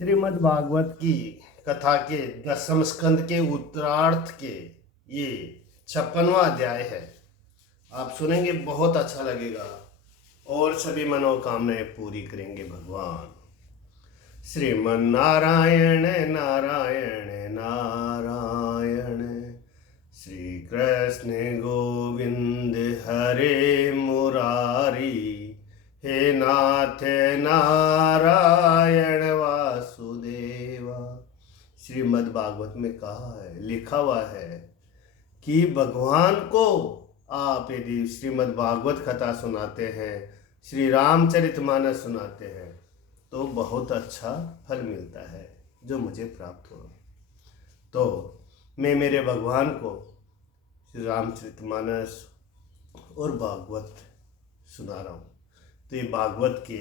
श्रीमद् भागवत की कथा के 10वें स्कंद के उत्तरार्ध के ये 56वां अध्याय है। आप सुनेंगे, बहुत अच्छा लगेगा और सभी मनोकामनाएं पूरी करेंगे भगवान। श्रीमन्नारायण नारायण नारायण, श्री कृष्ण गोविंद हरे मुरारी, हे नाथ नारायण वासुदेवा। श्रीमद् भागवत में कहा है, लिखा हुआ है कि भगवान को आप यदि श्रीमद् भागवत कथा सुनाते हैं, श्री रामचरितमानस सुनाते हैं, तो बहुत अच्छा फल मिलता है जो मुझे प्राप्त हो। तो मैं मेरे भगवान को श्री रामचरितमानस और भागवत सुना रहा हूँ। तो ये भागवत के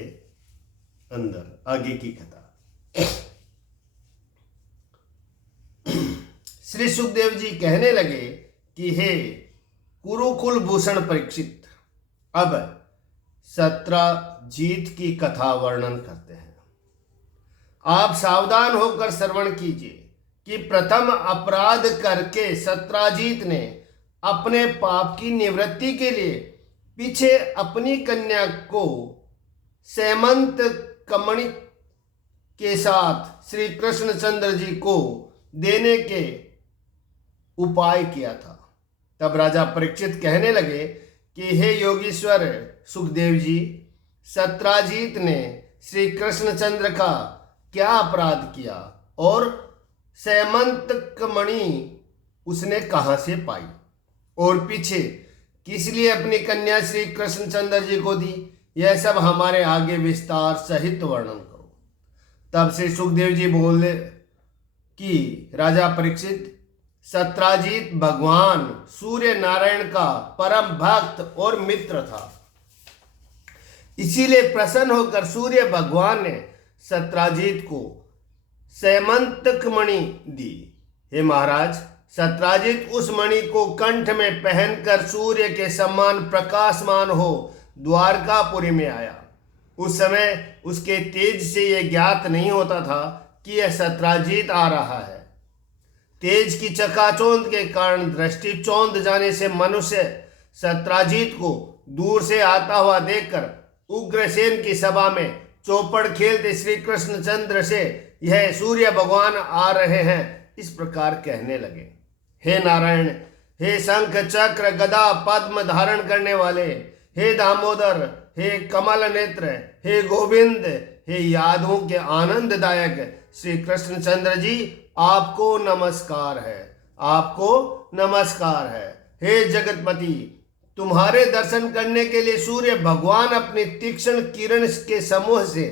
अंदर आगे की कथा। श्री सुखदेव जी कहने लगे कि हे कुरुकुल भूषण परीक्षित, अब सत्राजीत की कथा वर्णन करते हैं। आप सावधान होकर श्रवण कीजिए कि प्रथम अपराध करके सत्राजीत ने अपने पाप की निवृत्ति के लिए पीछे अपनी कन्या को सेमंत कमणि के साथ श्री कृष्णचंद्र जी को देने के उपाय किया था। तब राजा परीक्षित कहने लगे कि हे योगीश्वर सुखदेव जी, सत्राजीत ने श्री कृष्णचंद्र का क्या अपराध किया और सेमंत कमणि उसने कहाँ से पाई और पीछे किस लिए अपनी कन्या श्री कृष्णचंद्र जी को दी, यह सब हमारे आगे विस्तार सहित वर्णन करो। तब श्री सुखदेव जी बोले कि राजा परीक्षित, सत्राजीत भगवान सूर्य नारायण का परम भक्त और मित्र था। इसीलिए प्रसन्न होकर सूर्य भगवान ने सत्राजीत को सेमंतक मणि दी। हे महाराज, सत्राजीत उस मणि को कंठ में पहनकर सूर्य के समान प्रकाशमान हो द्वारकापुरी में आया। उस समय उसके तेज से यह ज्ञात नहीं होता था कि यह सत्राजीत आ रहा है। तेज की चकाचौंध के कारण दृष्टि चौंध जाने से मनुष्य सत्राजीत को दूर से आता हुआ देखकर उग्रसेन की सभा में चौपड़ खेलते श्री कृष्णचंद्र से यह सूर्य भगवान आ रहे हैं इस प्रकार कहने लगे। हे नारायण, हे शंख चक्र गदा पद्म धारण करने वाले, हे दामोदर, हे कमल नेत्र, हे गोविंद, हे यादवों के आनंददायक श्री कृष्णचंद्र जी, आपको नमस्कार है, आपको नमस्कार है। हे जगतपति, तुम्हारे दर्शन करने के लिए सूर्य भगवान अपनी तीक्ष्ण किरण के समूह से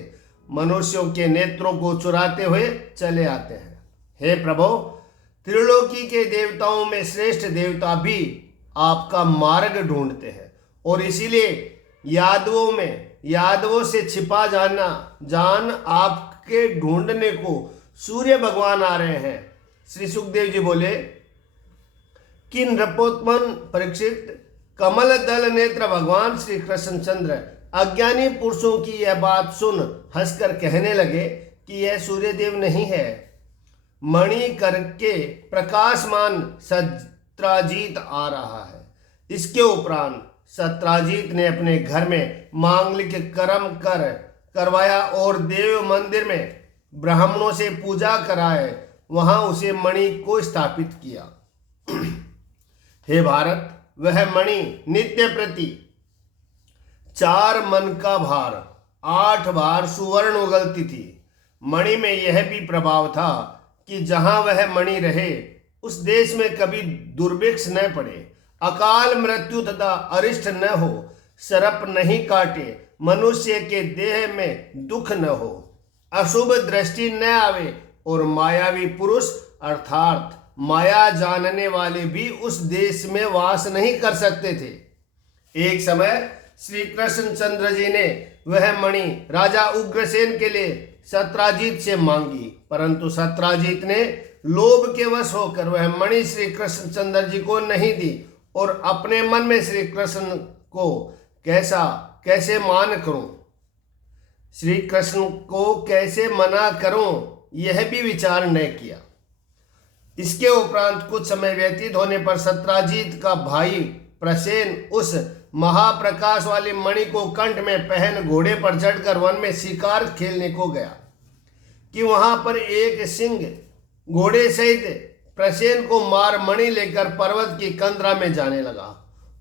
मनुष्यों के नेत्रों को चुराते हुए चले आते हैं। हे प्रभु, त्रिलोकी के देवताओं में श्रेष्ठ देवता भी आपका मार्ग ढूंढते हैं और इसीलिए यादवों से छिपा जान आपके ढूंढने को सूर्य भगवान आ रहे हैं। श्री सुखदेव जी बोले कि नृपोत्मन परीक्षित, कमल दल नेत्र भगवान श्री कृष्णचंद्र अज्ञानी पुरुषों की यह बात सुन हंसकर कहने लगे कि यह सूर्यदेव नहीं है, मणि करके प्रकाशमान सत्राजीत आ रहा है। इसके उपरांत सत्राजीत ने अपने घर में मांगलिक कर्म करवाया और देव मंदिर में ब्राह्मणों से पूजा कराए, वहां उसे मणि को स्थापित किया। हे भारत, वह मणि नित्य प्रति 4 मन का भार 8 बार सुवर्ण उगलती थी। मणि में यह भी प्रभाव था कि जहां वह मणि रहे उस देश में कभी दुर्भिक्ष न पड़े, अकाल मृत्यु तथा अरिष्ट न हो, सर्प नहीं काटे, मनुष्य के देह में दुख न हो, अशुभ दृष्टि न आवे और मायावी पुरुष अर्थात माया जानने वाले भी उस देश में वास नहीं कर सकते थे। एक समय श्री कृष्णचंद्र जी ने वह मणि राजा उग्रसेन के लिए सत्राजीत से मांगी, परंतु सत्राजीत ने लोभ के वश होकर वह मणि श्री कृष्णचंद्र जी को नहीं दी और अपने मन में श्री कृष्ण को कैसे मान करूं, श्री कृष्ण को कैसे मना करूं, यह भी विचार न किया। इसके उपरांत कुछ समय व्यतीत होने पर सत्राजीत का भाई प्रसेन उस महाप्रकाश वाली मणि को कंठ में पहन घोड़े पर चढ़कर वन में शिकार खेलने को गया कि वहां पर एक सिंह घोड़े सहित प्रसेन को मार मणि लेकर पर्वत की कंदरा में जाने लगा।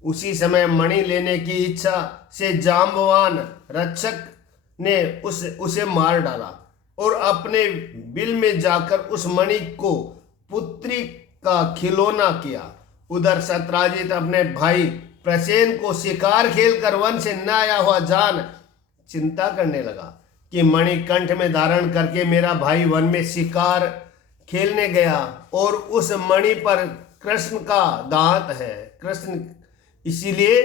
उसी समय मणि लेने की इच्छा से जाम्बवान रक्षक ने उसे मार डाला और अपने बिल में जाकर उस मणि को पुत्री का खिलौना किया। उधर सत्राजित अपने भाई प्रसेन को शिकार खेलकर वन से न आया हुआ जान चिंता करने लगा कि मणि कंठ में धारण करके मेरा भाई वन में शिकार खेलने गया और उस मणि पर कृष्ण का दांत है। कृष्ण इसीलिए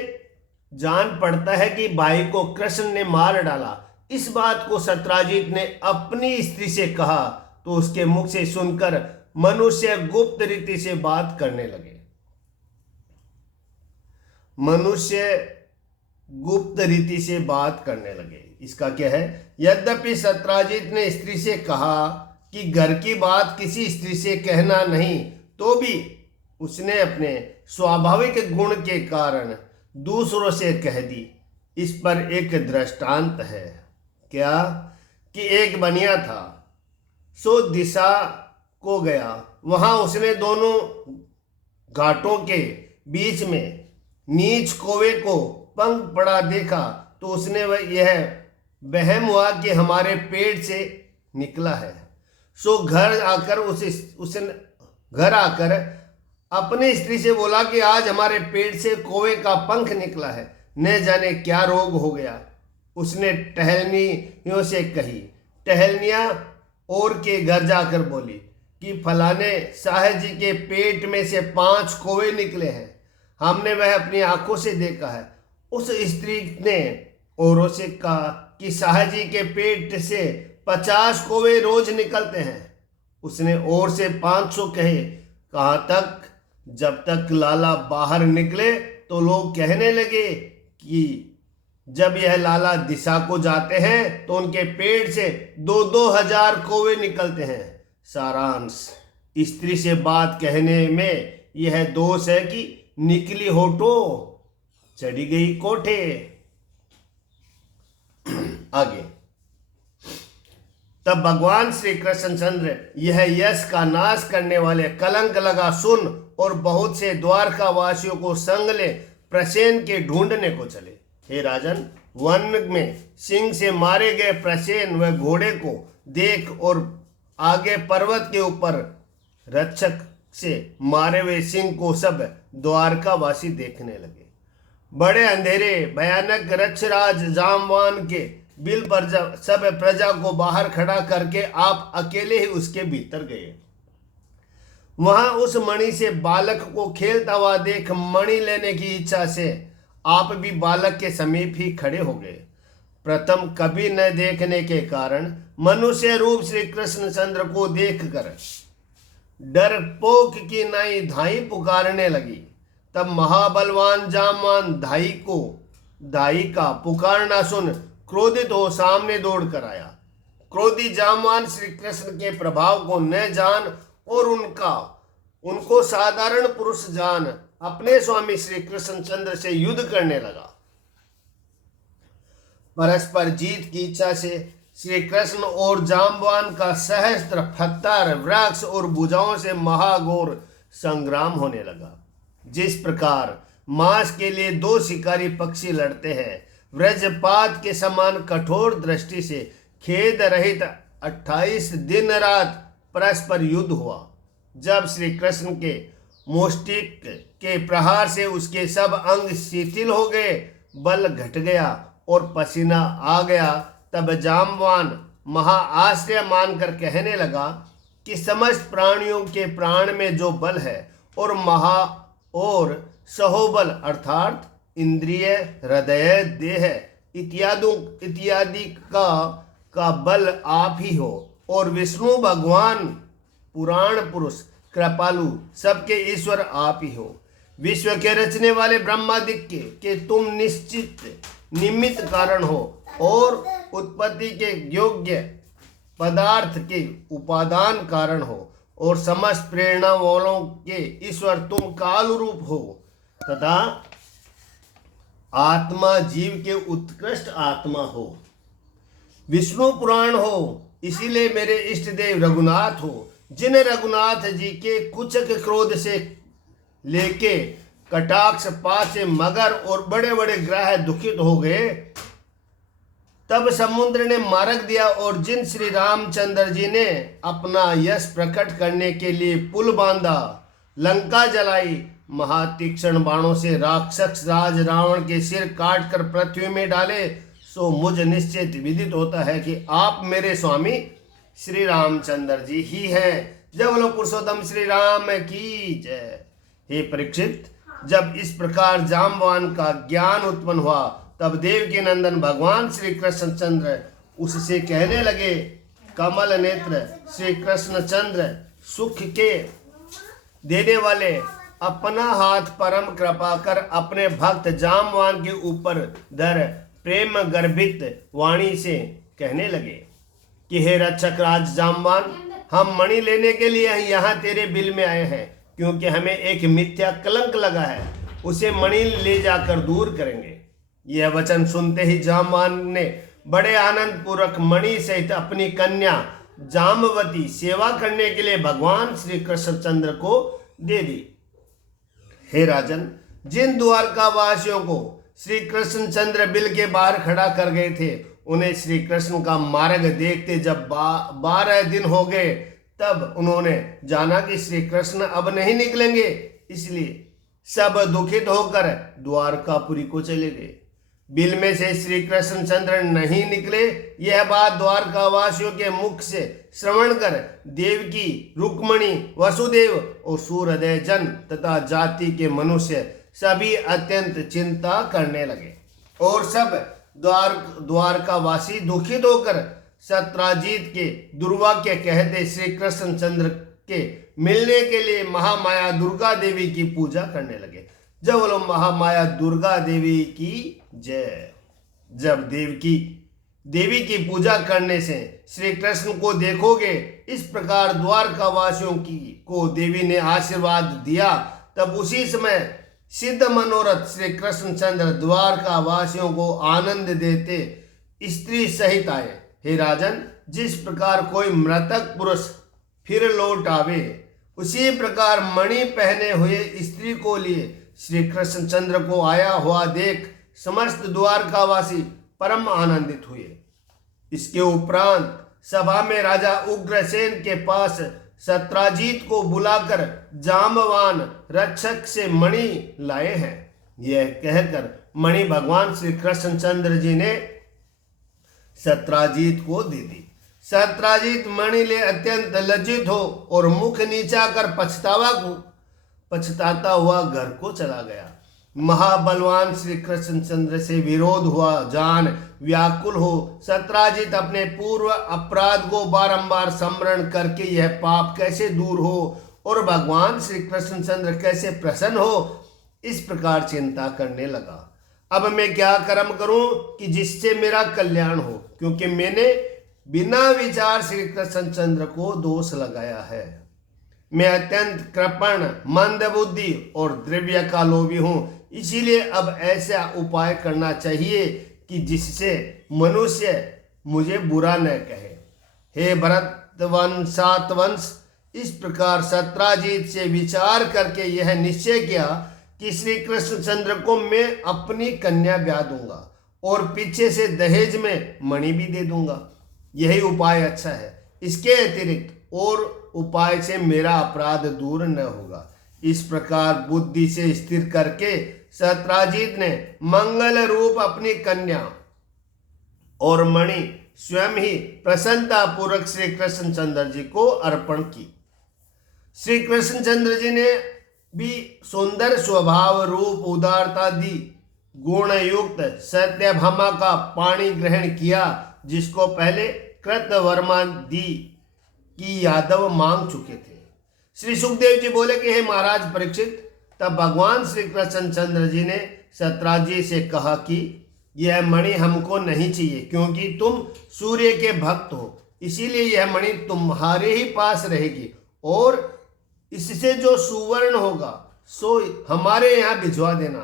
जान पड़ता है कि भाई को कृष्ण ने मार डाला। इस बात को सत्राजित ने अपनी स्त्री से कहा तो उसके मुख से सुनकर मनुष्य गुप्त रीति से बात करने लगे। मनुष्य गुप्त रीति से बात करने लगे। इसका क्या है? यद्यपि सत्राजित ने स्त्री से कहा कि घर की बात किसी स्त्री से कहना नहीं, तो भी उसने अपने स्वाभाविक गुण के कारण दूसरों से कह दी। इस पर एक दृष्टांत है। क्या कि एक बनिया था, सो दिशा को गया। वहां उसने दोनों घाटों के बीच में नीच कौवे को पंख पड़ा देखा तो उसने यह वहम हुआ कि हमारे पेट से निकला है। सो घर आकर अपनी स्त्री से बोला कि आज हमारे पेट से कौवे का पंख निकला है, न जाने क्या रोग हो गया। उसने टहलनियों से कही। टहलनिया और के घर जाकर बोली कि फलाने साहब जी के पेट में से 5 कौवे निकले हैं, हमने वह अपनी आंखों से देखा है। उस स्त्री ने औरों से कहा कि साहब जी के पेट से 50 कौवे रोज निकलते हैं। उसने और से 500 कहे। कहाँ तक? जब तक लाला बाहर निकले तो लोग कहने लगे कि जब यह लाला दिशा को जाते हैं तो उनके पेट से 2-2 हजार कौवे निकलते हैं। सारांश, स्त्री से बात कहने में यह दोष है कि निकली होठो चढ़ी गई कोठे। आगे, तब भगवान श्री कृष्णचंद्र यह यश का नाश करने वाले कलंक लगा सुन और बहुत से द्वारका वासियों को संग ले प्रसेन के ढूंढने को चले। हे राजन, वन में सिंह से मारे गए प्रसेन व घोड़े को देख और आगे पर्वत के ऊपर रक्षक से मारे हुए सिंह को सब द्वारकावासी देखने लगे। बड़े अंधेरे भयानक रक्षराज जामवान के बिल पर सब प्रजा को बाहर खड़ा करके आप अकेले ही उसके भीतर गए। वहां उस मणि से बालक को खेलता हुआ देख मणि लेने की इच्छा से आप भी बालक के समीप ही खड़े हो गए। प्रथम कभी न देखने के कारण मनुष्य रूप श्री कृष्णचंद्र को देखकर डरपोक की नाई धाई पुकारने लगी। तब महाबलवान जामवान धाई का पुकारना सुन क्रोधित हो सामने दौड़ कर आया। क्रोधी जामवान श्री कृष्ण के प्रभाव को न जान और उनको साधारण पुरुष जान अपने स्वामी श्री कृष्णचंद्र से युद्ध करने लगा। परस्पर जीत की इच्छा से श्री कृष्ण और जाम्बवान का सहस्त्र फत्तर वृक्ष और भुजाओं से महाघोर संग्राम होने लगा। जिस प्रकार मांस के लिए 2 शिकारी पक्षी लड़ते हैं, वज्रपात के समान कठोर दृष्टि से खेद रहित 28 दिन रात परस्पर युद्ध हुआ। जब श्री कृष्ण के मोष्टिक के प्रहार से उसके सब अंग शिथिल हो गए, बल घट गया और पसीना आ गया, तब जाम्बवान महाआश्चर्य मानकर कहने लगा कि समस्त प्राणियों के प्राण में जो बल है और सहोबल अर्थात इंद्रिय, हृदय, देह इत्यादि का बल आप ही हो, और विष्णु भगवान पुराण पुरुष कृपालु सबके ईश्वर आप ही हो। विश्व के रचने वाले ब्रह्मादित्य के तुम निश्चित निमित्त कारण हो और उत्पत्ति के योग्य पदार्थ के उपादान कारण हो और समस्त प्रेरणा वालों के ईश्वर तुम काल रूप हो तथा आत्मा जीव के उत्कृष्ट आत्मा हो, विष्णु पुराण हो, इसीलिए मेरे इष्ट देव रघुनाथ हो, जिन रघुनाथ जी के कुचक क्रोध से लेके कटाक्ष पात से मगर और बड़े बड़े ग्रह दुखित हो गए, तब समुद्र ने मार्ग दिया और जिन श्री रामचंद्र जी ने अपना यश प्रकट करने के लिए पुल बांधा, लंका जलाई, महातीक्ष्ण बाणों से राक्षस राज रावण के सिर काट कर पृथ्वी में डाले, सो मुझ निश्चित विदित होता है कि आप मेरे स्वामी श्री रामचंद्र जी ही हैं। जय बोलो पुरुषोत्तम श्री राम की जय। हे परीक्षित, जब इस प्रकार जाम्बवान का ज्ञान उत्पन्न हुआ, तब देवकी नंदन भगवान श्री कृष्णचंद्र उससे कहने लगे, कमल नेत्र श्री कृष्णचंद्र सुख के देने वाले, अपना हाथ परम कृपा कर अपने भक्त जाम्बवान के ऊपर धर प्रेम गर्भित वाणी से कहने लगे कि हे रक्षक राज जाम्बवान, हम मणि लेने के लिए यहाँ तेरे बिल में आए हैं, क्योंकि हमें एक मिथ्या कलंक लगा है, उसे मणि ले जाकर दूर करेंगे। यह वचन सुनते ही जाम्बवान ने बड़े आनंद पूर्वक मणि सहित अपनी कन्या जाम्बवती सेवा करने के लिए भगवान श्री कृष्णचंद्र को दे दी। हे राजन, जिन द्वारका वासियों को श्री कृष्णचंद्र बिल के बाहर खड़ा कर गए थे, उन्हें श्री कृष्ण का मार्ग देखते जब 12 दिन हो गए, तब उन्होंने जाना कि श्री कृष्ण अब नहीं निकलेंगे, इसलिए सब दुखित होकर द्वारकापुरी को चले गए। बिल में से श्री कृष्णचंद्र नहीं निकले, यह बात द्वारकावासियों के मुख से श्रवण कर देवकी, रुक्मणी, वसुदेव और सूर्यदय जन तथा जाति के मनुष्य सभी अत्यंत चिंता करने लगे और सब द्वारकावासी दुखित होकर सत्राजीत के दुर्वाक्य कहते श्री कृष्णचंद्र के मिलने के लिए महामाया दुर्गा देवी की पूजा करने लगे। जब बोलो महामाया दुर्गा देवी की जय। जब देवी की पूजा करने से श्री कृष्ण को देखोगे, इस प्रकार द्वारकावासियों को देवी ने आशीर्वाद दिया, तब उसी समय सिद्ध मनोरथ श्री कृष्णचंद्र द्वारकावासियों को आनंद देते स्त्री सहित आए। हे राजन, जिस प्रकार कोई मृतक पुरुष फिर लौट आवे, उसी प्रकार मणि पहने हुए स्त्री को लिए श्री कृष्णचंद्र को आया हुआ देख समस्त द्वारकावासी परम आनंदित हुए। इसके उपरांत सभा में राजा उग्रसेन के पास सत्राजीत को बुलाकर जाम्बवान रक्षक से मणि लाए हैं। यह कहकर मणि भगवान श्री कृष्णचंद्र जी ने सत्राजीत को दे दी। सत्राजीत मणि ले अत्यंत लज्जित हो और मुख नीचा कर पछताता हुआ घर को चला गया। महाबलवान श्री कृष्णचंद्र से विरोध हुआ जान व्याकुल हो सत्राजीत अपने पूर्व अपराध को बारंबार स्मरण करके यह पाप कैसे दूर हो और भगवान श्री कृष्णचंद्र कैसे प्रसन्न हो, इस प्रकार चिंता करने लगा। अब मैं क्या कर्म करूं कि जिससे मेरा कल्याण हो, क्योंकि मैंने बिना विचार श्री कृष्णचंद्र को दोष लगाया है। मैं अत्यंत कृपण, मंद बुद्धि और द्रव्य का लोभी हूँ, इसीलिए अब ऐसा उपाय करना चाहिए कि जिससे मनुष्य मुझे बुरा न कहे। हे भरत वंश, इस प्रकार सत्राजीत से विचार करके यह निश्चय किया कि श्री कृष्णचंद्र को मैं अपनी कन्या ब्याह दूंगा और पीछे से दहेज में मणि भी दे दूंगा। यही उपाय अच्छा है, इसके अतिरिक्त और उपाय से मेरा अपराध दूर न होगा। इस प्रकार बुद्धि से स्थिर करके सत्राजीत ने मंगल रूप अपनी कन्या और मणि स्वयं ही प्रसन्नता पूर्वक श्री कृष्णचंद्र जी को अर्पण की। श्री कृष्णचंद्र जी ने भी सुंदर स्वभाव, रूप, उदारता दी गुण युक्त सत्यभामा का पाणी ग्रहण किया, जिसको पहले कृतवर्मा दी की यादव मांग चुके थे। श्री सुखदेव जी बोले कि हे महाराज परीक्षित, तब भगवान श्री कृष्णचंद्र जी ने सत्राजी से कहा कि यह मणि हमको नहीं चाहिए, क्योंकि तुम सूर्य के भक्त हो, इसीलिए यह मणि तुम्हारे ही पास रहेगी, और इससे जो सुवर्ण होगा सो हमारे यहाँ भिजवा देना।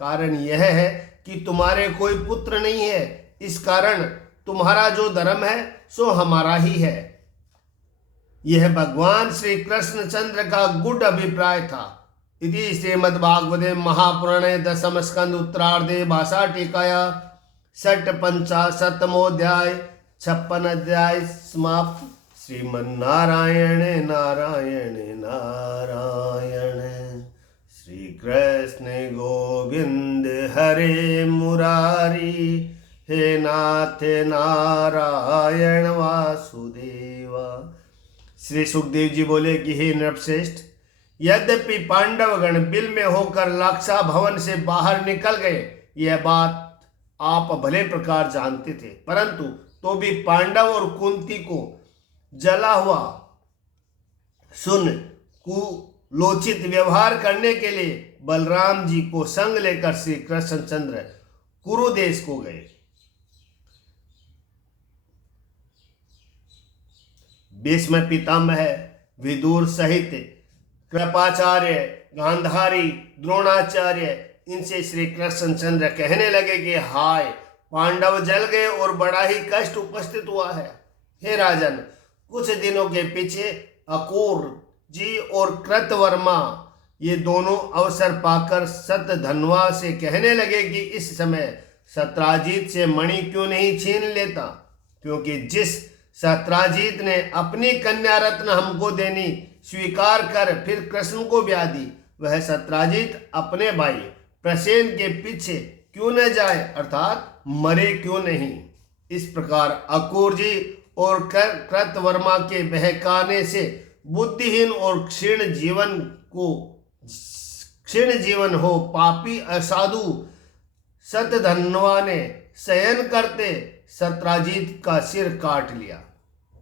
कारण यह है कि तुम्हारे कोई पुत्र नहीं है, इस कारण तुम्हारा जो धर्म है सो हमारा ही है। यह भगवान श्री कृष्णचंद्र का गुड अभिप्राय था। इति श्रीमद्भागवते महापुराणे दशम स्कंद उत्तरार्धे भाषा टीकाया षट्पंचाशतमोऽध्याय 56 अध्याय समाप्त। श्रीमन्नारायण नारायण नारायण। श्री कृष्ण गोविंद हरे मुरारी, हे नाथ नारायण वासुदेवा। श्री सुखदेव जी बोले कि हे नृपश्रेष्ठ, यद्यपि पांडवगण बिल में होकर लाक्षा भवन से बाहर निकल गए, यह बात आप भले प्रकार जानते थे, परंतु तो भी पांडव और कुंती को जला हुआ सुन कुलोचित व्यवहार करने के लिए बलराम जी को संग लेकर श्री कृष्णचंद्र कुरुदेश को गए। भीष्म पितामह, विदुर सहित कृपाचार्य, गांधारी, द्रोणाचार्य, इनसे श्री कृष्णचंद्र कहने लगे कि हाय, पांडव जल गए और बड़ा ही कष्ट उपस्थित हुआ है। हे राजन, कुछ दिनों के पीछे अकूर जी और कृतवर्मा ये दोनों अवसर पाकर सतधन्वा से कहने लगे कि इस समय सत्राजित से मणि क्यों नहीं छीन लेता, क्योंकि जिस सत्राजित ने अपनी कन्या रत्न हमको देनी स्वीकार कर फिर कृष्ण को ब्याह दी, वह सत्राजित अपने भाई प्रसेन के पीछे क्यों न जाए, अर्थात मरे क्यों नहीं। इस प्रकार अकूर जी और कृतवर्मा के बहकाने से बुद्धिहीन और क्षीण जीवन हो पापी असाधु सतधन्वा ने शयन करते सत्राजित का सिर काट लिया।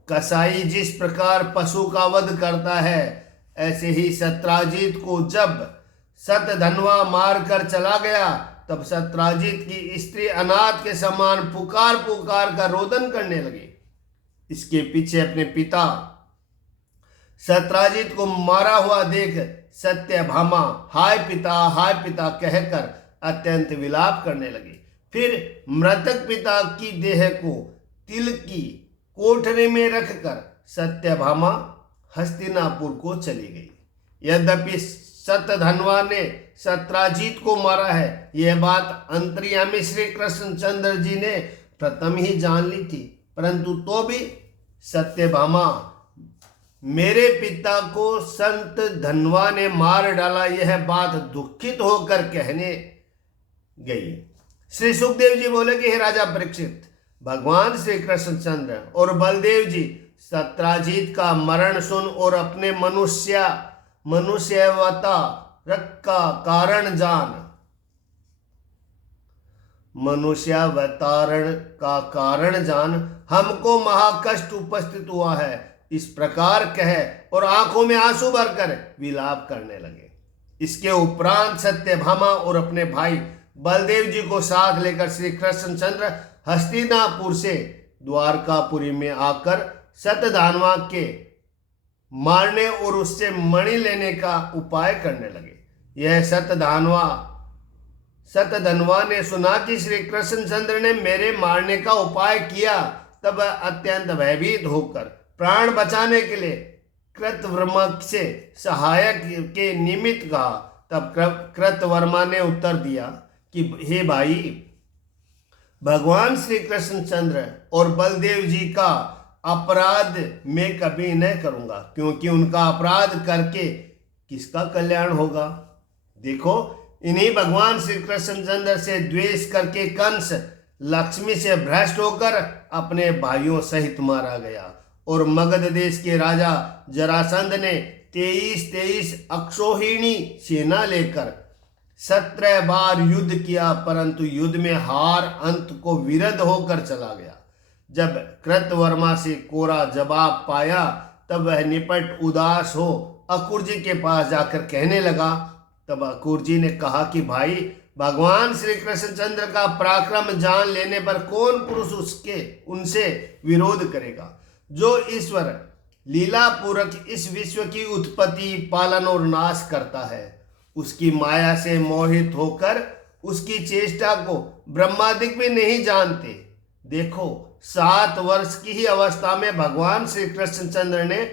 कसाई जिस प्रकार पशु का वध करता है, ऐसे ही सत्राजित को जब सतधन्वा मार कर चला गया, तब सत्राजित की स्त्री अनाथ के समान पुकार पुकार कर रोदन करने लगे। इसके पीछे अपने पिता सत्राजित को मारा हुआ देख सत्यभामा हाय पिता कहकर अत्यंत विलाप करने लगे। फिर मृतक पिता की देह को तिल की कोठरी में रखकर सत्यभामा हस्तिनापुर को चली गई। यद्यपि सतधन्वा ने सत्राजित को मारा है, यह बात अंतर्यामी श्री कृष्णचंद्र जी ने प्रथम ही जान ली थी, परंतु तो भी सत्यभामा मेरे पिता को संत धन्वा ने मार डाला, यह बात दुखित होकर कहने गई। श्री सुखदेव जी बोले कि हे राजा परीक्षित, भगवान श्री कृष्णचंद्र और बलदेव जी सत्राजित का मरण सुन और अपने मनुष्यवता का कारण जान हमको महाकष्ट उपस्थित हुआ है, इस प्रकार कह और आंखों में आंसू भरकर विलाप करने लगे। इसके उपरांत सत्यभामा और अपने भाई बलदेव जी को साथ लेकर श्री कृष्णचंद्र हस्तिनापुर से द्वारकापुरी में आकर सतधन्वा के मारने और उससे मणि लेने का उपाय करने लगे। यह सतधन्वा ने सुना कि श्री कृष्णचंद्र ने मेरे मारने का उपाय किया, तब अत्यंत भयभीत होकर प्राण बचाने के लिए कृतवर्मा से सहायक के निमित्त कहा। तब कृतवर्मा ने उत्तर दिया कि हे भाई, भगवान श्री कृष्णचंद्र और बलदेव जी का अपराध मैं कभी न करूंगा, क्योंकि उनका अपराध करके किसका कल्याण होगा। देखो, इन्हीं भगवान श्री कृष्णचंद्र से द्वेष करके कंस लक्ष्मी से भ्रष्ट होकर अपने भाइयों सहित मारा गया, और मगध देश के राजा जरासंध ने 23 अक्षौहिणी सेना लेकर 17 बार युद्ध किया, परंतु युद्ध में हार अंत को विरध होकर चला गया। जब कृतवर्मा से कोरा जवाब पाया, तब वह निपट उदास हो अकूर जी के पास जाकर कहने लगा। तब अकूर जी ने कहा कि भाई, भगवान श्री कृष्णचंद्र का पराक्रम जान लेने पर कौन पुरुष उनसे विरोध करेगा। जो ईश्वर लीला पूर्वक इस विश्व की उत्पत्ति, पालन और नाश करता है, उसकी माया से मोहित होकर उसकी चेष्टा को ब्रह्मादिक भी नहीं जानते। देखो, 7 वर्ष की ही अवस्था में भगवान श्री कृष्णचंद्र ने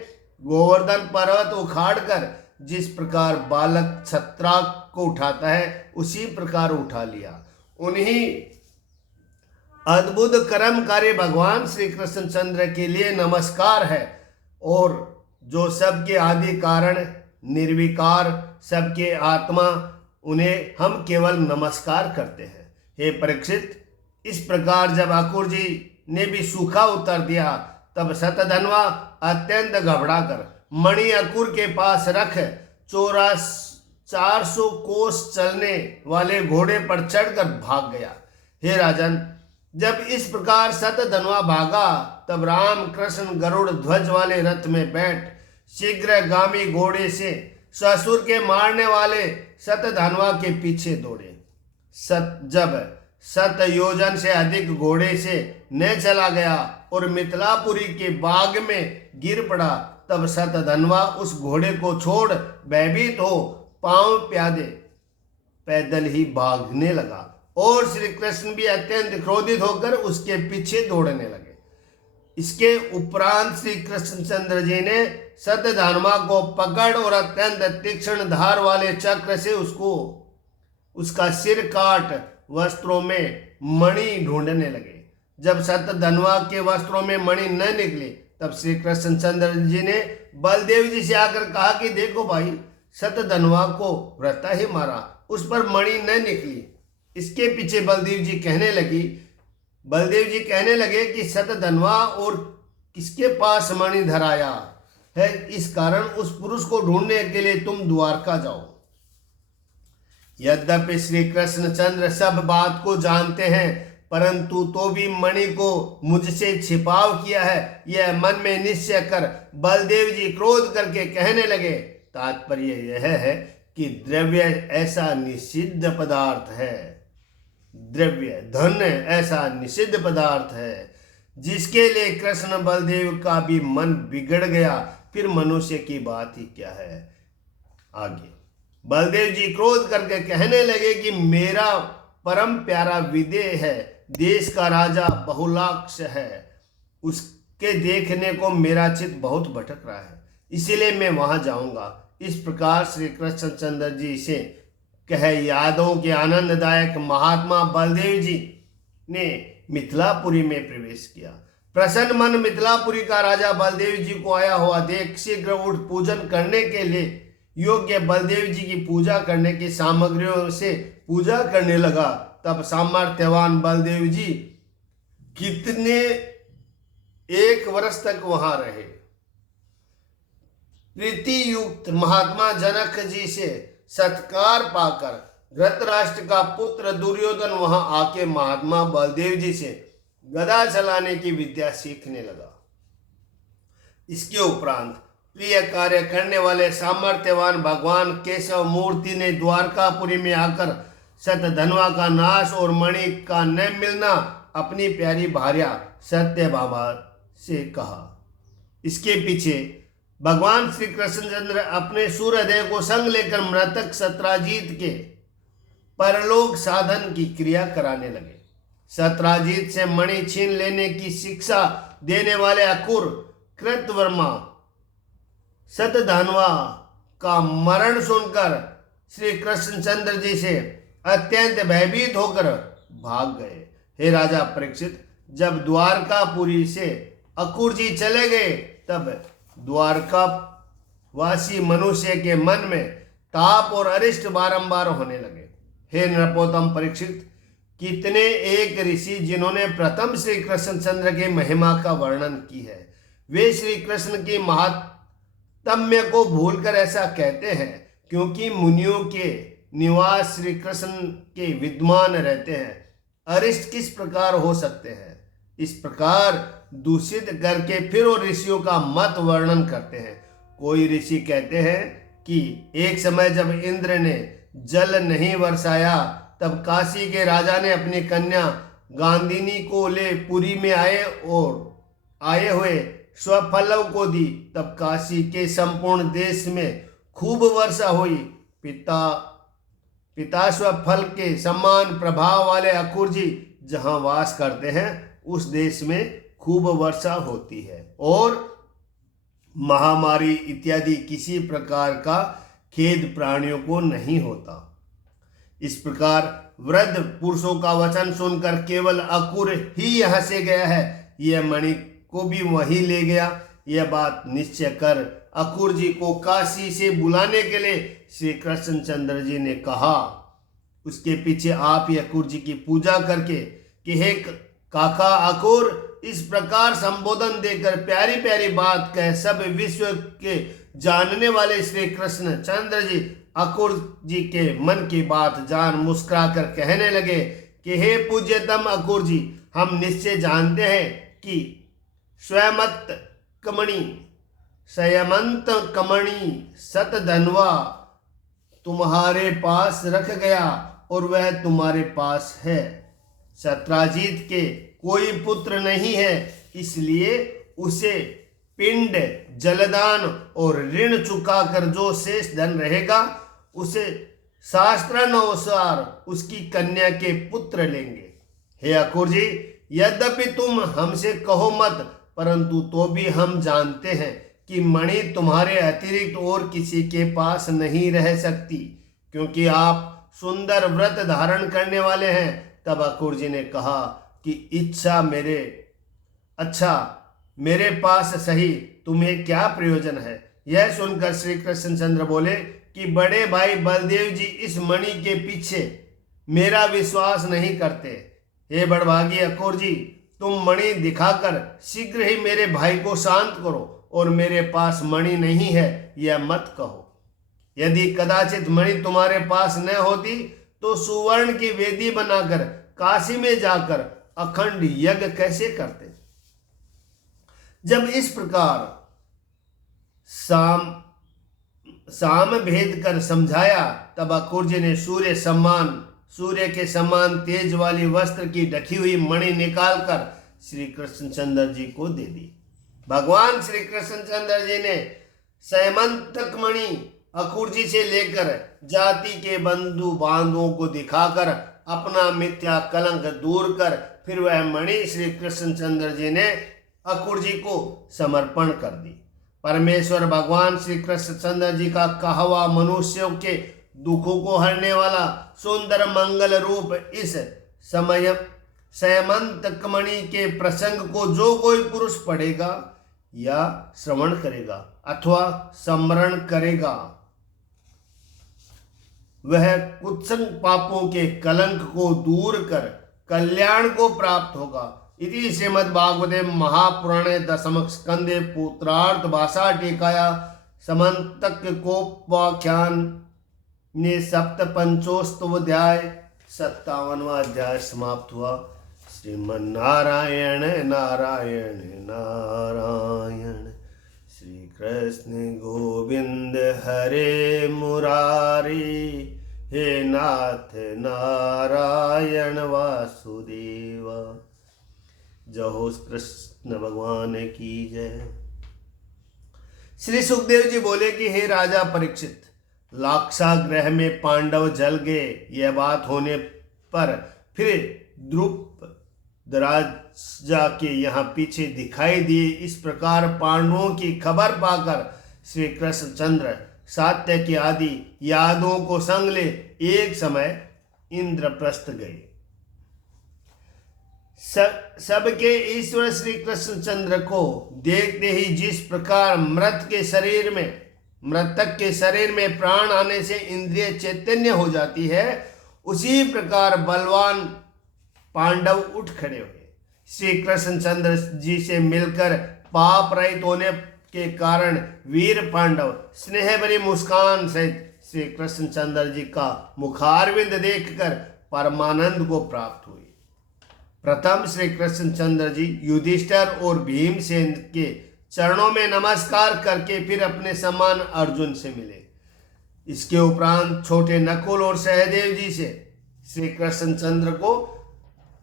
गोवर्धन पर्वत उखाड़कर जिस प्रकार बालक छत्राक को उठाता है, उसी प्रकार उठा लिया। उन्हीं अद्भुत कर्मकारी भगवान श्री कृष्णचंद्र के लिए नमस्कार है, और जो सबके आदि कारण, निर्विकार, सबके आत्मा, उन्हें हम केवल नमस्कार करते हैं। हे परीक्षित, इस प्रकार जब अकुर जी ने भी सूखा उत्तर दिया, तब शतधन्वा अत्यंत घबराकर मणि अकुर के पास रख 400 कोस चलने वाले घोड़े पर चढ़कर भाग गया। हे राजन, जब इस प्रकार शतधन्वा भागा, तब राम कृष्ण गरुड़ ध्वज वाले रथ में बैठ शीघ्रगामी घोड़े से ससुर के मारने वाले शतधन्वा के पीछे दौड़े। जब 7 योजन से अधिक घोड़े से न चला गया और मिथिलापुरी के बाग में गिर पड़ा, तब शतधन्वा उस घोड़े को छोड़ भयभीत हो पांव प्यादे पैदल ही भागने लगा, और श्री कृष्ण भी अत्यंत क्रोधित होकर उसके पीछे दौड़ने लगे। इसके उपरांत श्री कृष्णचंद्र जी ने शतधन्वा को पकड़ और अत्यंत तीक्ष्ण धार वाले चक्र से उसका सिर काट वस्त्रों में मणि ढूंढने लगे। जब शतधन्वा के वस्त्रों में मणि न निकली, तब श्री कृष्णचंद्र जी ने बलदेव जी से आकर कहा कि देखो भाई, शतधन्वा को व्रता ही मारा, उस पर मणि न निकली। इसके पीछे बलदेव जी कहने लगे कि शतधन्वा और किसके पास मणि धराया है, इस कारण उस पुरुष को ढूंढने के लिए तुम द्वारका जाओ। यद्यपि श्री कृष्णचंद्र सब बात को जानते हैं, परंतु तो भी मणि को मुझसे छिपाव किया है, यह मन में निश्चय कर बलदेव जी क्रोध करके कहने लगे। तात्पर्य यह है कि द्रव्य ऐसा निषिद्ध पदार्थ है, द्रव्य धन ऐसा निषिद्ध पदार्थ है, जिसके लिए कृष्ण बलदेव का भी मन बिगड़ गया, फिर मनुष्य की बात ही क्या है। आगे बलदेव जी क्रोध करके कहने लगे कि मेरा परम प्यारा विदेह है, देश का राजा बहुलाक्ष है, उसके देखने को मेरा चित्त बहुत भटक रहा है, इसीलिए मैं वहां जाऊंगा। इस प्रकार श्री कृष्णचंद्र जी से कह यादवों के आनंददायक महात्मा बलदेव जी ने मिथिलापुरी में प्रवेश किया। प्रसन्न मन मिथिलापुरी का राजा बलदेव जी को आया हुआ देख शीघ्र उठ पूजन करने के लिए योग्य बलदेव जी की पूजा करने की सामग्रियों से पूजा करने लगा। तब सामर्थ्यवान बलदेव जी कितने 1 वर्ष तक वहां रहे। प्रीति युक्त महात्मा जनक जी से सत्कार पाकर धृतराष्ट्र का पुत्र दुर्योधन वहां आके महात्मा बलदेव जी से गदा चलाने की विद्या सीखने लगा। इसके उपरांत प्रिय कार्य करने वाले सामर्थ्यवान भगवान केशव मूर्ति ने द्वारकापुरी में आकर शतधन्वा का नाश और मणि का न मिलना अपनी प्यारी भार्या सत्यभामा से कहा। इसके पीछे भगवान श्री कृष्णचंद्र अपने सूर्यदेव को संग लेकर मृतक सत्राजीत के परलोक साधन की क्रिया कराने लगे। सत्राजीत से मणि छीन लेने की शिक्षा देने वाले अकुर कृतवर्मा शतधन्वा का मरण सुनकर श्री कृष्णचंद्र जी से अत्यंत भयभीत होकर भाग गए। हे राजा परीक्षित, जब द्वारकापुरी से अकुर जी चले गए, तब द्वारका वासी मनुष्य के मन में ताप और अरिष्ट बारंबार होने लगे। हे नृपोत्तम परीक्षित, कितने एक ऋषि जिन्होंने प्रथम श्री कृष्णचंद्र की महिमा का वर्णन की है, वे श्री कृष्ण की महात्म्य को भूलकर ऐसा कहते हैं क्योंकि मुनियों के निवास श्री कृष्ण के विद्यमान रहते हैं। अरिष्ट किस प्रकार हो सकते हैं? इस प्रकार दूषित करके फिर वो ऋषियों का मत वर्णन करते हैं। कोई ऋषि कहते हैं कि एक समय जब इंद्र ने जल नहीं बरसाया, तब काशी के राजा ने अपनी कन्या गांधिनी को ले पुरी में आए हुए स्वफलों को दी, तब काशी के संपूर्ण देश में खूब वर्षा हुई। पिता स्वफल के समान प्रभाव वाले अक्रूर जी जहाँ वास करते हैं उस देश में खूब वर्षा होती है और महामारी इत्यादि किसी प्रकार का खेद प्राणियों को नहीं होता। इस प्रकार वृद्ध पुरुषों का वचन सुनकर केवल अक्रूर ही यहाँ से गया है, यह मणि को भी वहीं ले गया। यह बात निश्चय कर अक्रूर जी को काशी से बुलाने के लिए श्री कृष्णचंद्र जी ने कहा। उसके पीछे आप ही अक्रूर जी की पूजा करके कि हे काका अक्रूर, इस प्रकार संबोधन देकर प्यारी प्यारी बात कह सब विश्व के जानने वाले श्री कृष्ण चंद्र जी अक्रूर जी के मन की बात जान मुस्कुरा कर कहने लगे कि हे पूज्यतम अक्रूर जी, हम निश्चय जानते हैं कि स्वयंमंत कमणि सतधनवा तुम्हारे पास रख गया और वह तुम्हारे पास है। सत्राजीत के कोई पुत्र नहीं है, इसलिए उसे पिंड, जलदान और ऋण चुकाकर जो शेष धन रहेगा उसे शास्त्रानुसार उसकी कन्या के पुत्र लेंगे। हे अक्रूर जी, यद्यपि तुम हमसे कहो मत, परंतु तो भी हम जानते हैं कि मणि तुम्हारे अतिरिक्त और किसी के पास नहीं रह सकती, क्योंकि आप सुंदर व्रत धारण करने वाले हैं। तब अक्रूर जी ने कहा कि मेरे पास सही, तुम्हें क्या प्रयोजन है। यह सुनकर श्री कृष्णचंद्र बोले कि बड़े भाई बलदेव जी इस मणि के पीछे मेरा विश्वास नहीं करते। हे बड़भागी अक्रूर जी, तुम मणि दिखाकर शीघ्र ही मेरे भाई को शांत करो और मेरे पास मणि नहीं है यह मत कहो। यदि कदाचित मणि तुम्हारे पास न होती तो सुवर्ण की वेदी बनाकर काशी में जाकर अखंड यज्ञ कैसे करते। जब इस प्रकार साम भेद कर समझाया, तब अक्रूर जी ने सूर्य के समान तेज वाली वस्त्र की ढकी हुई मणि निकालकर श्री कृष्णचंद्र जी को दे दी। भगवान श्री कृष्णचंद्र जी ने सैमंतक मणि अक्रूर जी से लेकर जाति के बंधु बांधवों को दिखाकर अपना मिथ्या कलंक दूर कर फिर वह मणि श्री कृष्णचंद्र जी ने अक्रूर जी को समर्पण कर दी। परमेश्वर भगवान श्री कृष्णचंद्र जी का कहवा मनुष्यों के दुखों को हरने वाला सुंदर मंगल रूप इस समय सैमंतक मणि के प्रसंग को जो कोई पुरुष पढ़ेगा या श्रवण करेगा अथवा स्मरण करेगा, वह कुत्संग पापों के कलंक को दूर कर कल्याण को प्राप्त होगा। इति श्रीमद्भागवते महापुराणे दशम स्कंदे पुत्रार्थ भाषा टीकाया समन्तकोपाख्यान ने सप्तपंचोस्तवाध्याय 57वां अध्याय समाप्त हुआ। श्रीमन्नारायण नारायण नारायण, श्री कृष्ण गोविंद हरे मुरारी, हे नाथ नारायण वासुदेवा। जय हो कृष्ण भगवान की जय। श्री सुखदेव जी बोले कि हे राजा परीक्षित, लाक्षागृह में पांडव जल गए, यह बात होने पर फिर द्रुपदराजा के यहाँ पीछे दिखाई दिए। इस प्रकार पांडवों की खबर पाकर श्री कृष्णचंद्र सात्यकी आदि यादवों को संग ले एक समय इंद्रप्रस्थ गए। सबके ईश्वर श्री कृष्णचंद्र को देखते ही जिस प्रकार मृतक के शरीर में प्राण आने से इंद्रिय चैतन्य हो जाती है, उसी प्रकार बलवान पांडव उठ खड़े हुए। श्री कृष्णचंद्र जी से मिलकर पाप रहित होने के कारण वीर पांडव स्नेह भरी मुस्कान सहित श्री कृष्णचंद्र जी का मुखारविंद देखकर परमानंद को प्राप्त हुए। प्रथम श्री कृष्णचंद्र जी युधिष्ठिर और भीमसेन के चरणों में नमस्कार करके फिर अपने समान अर्जुन से मिले। इसके उपरांत छोटे नकुल और सहदेव जी से श्री कृष्णचंद्र को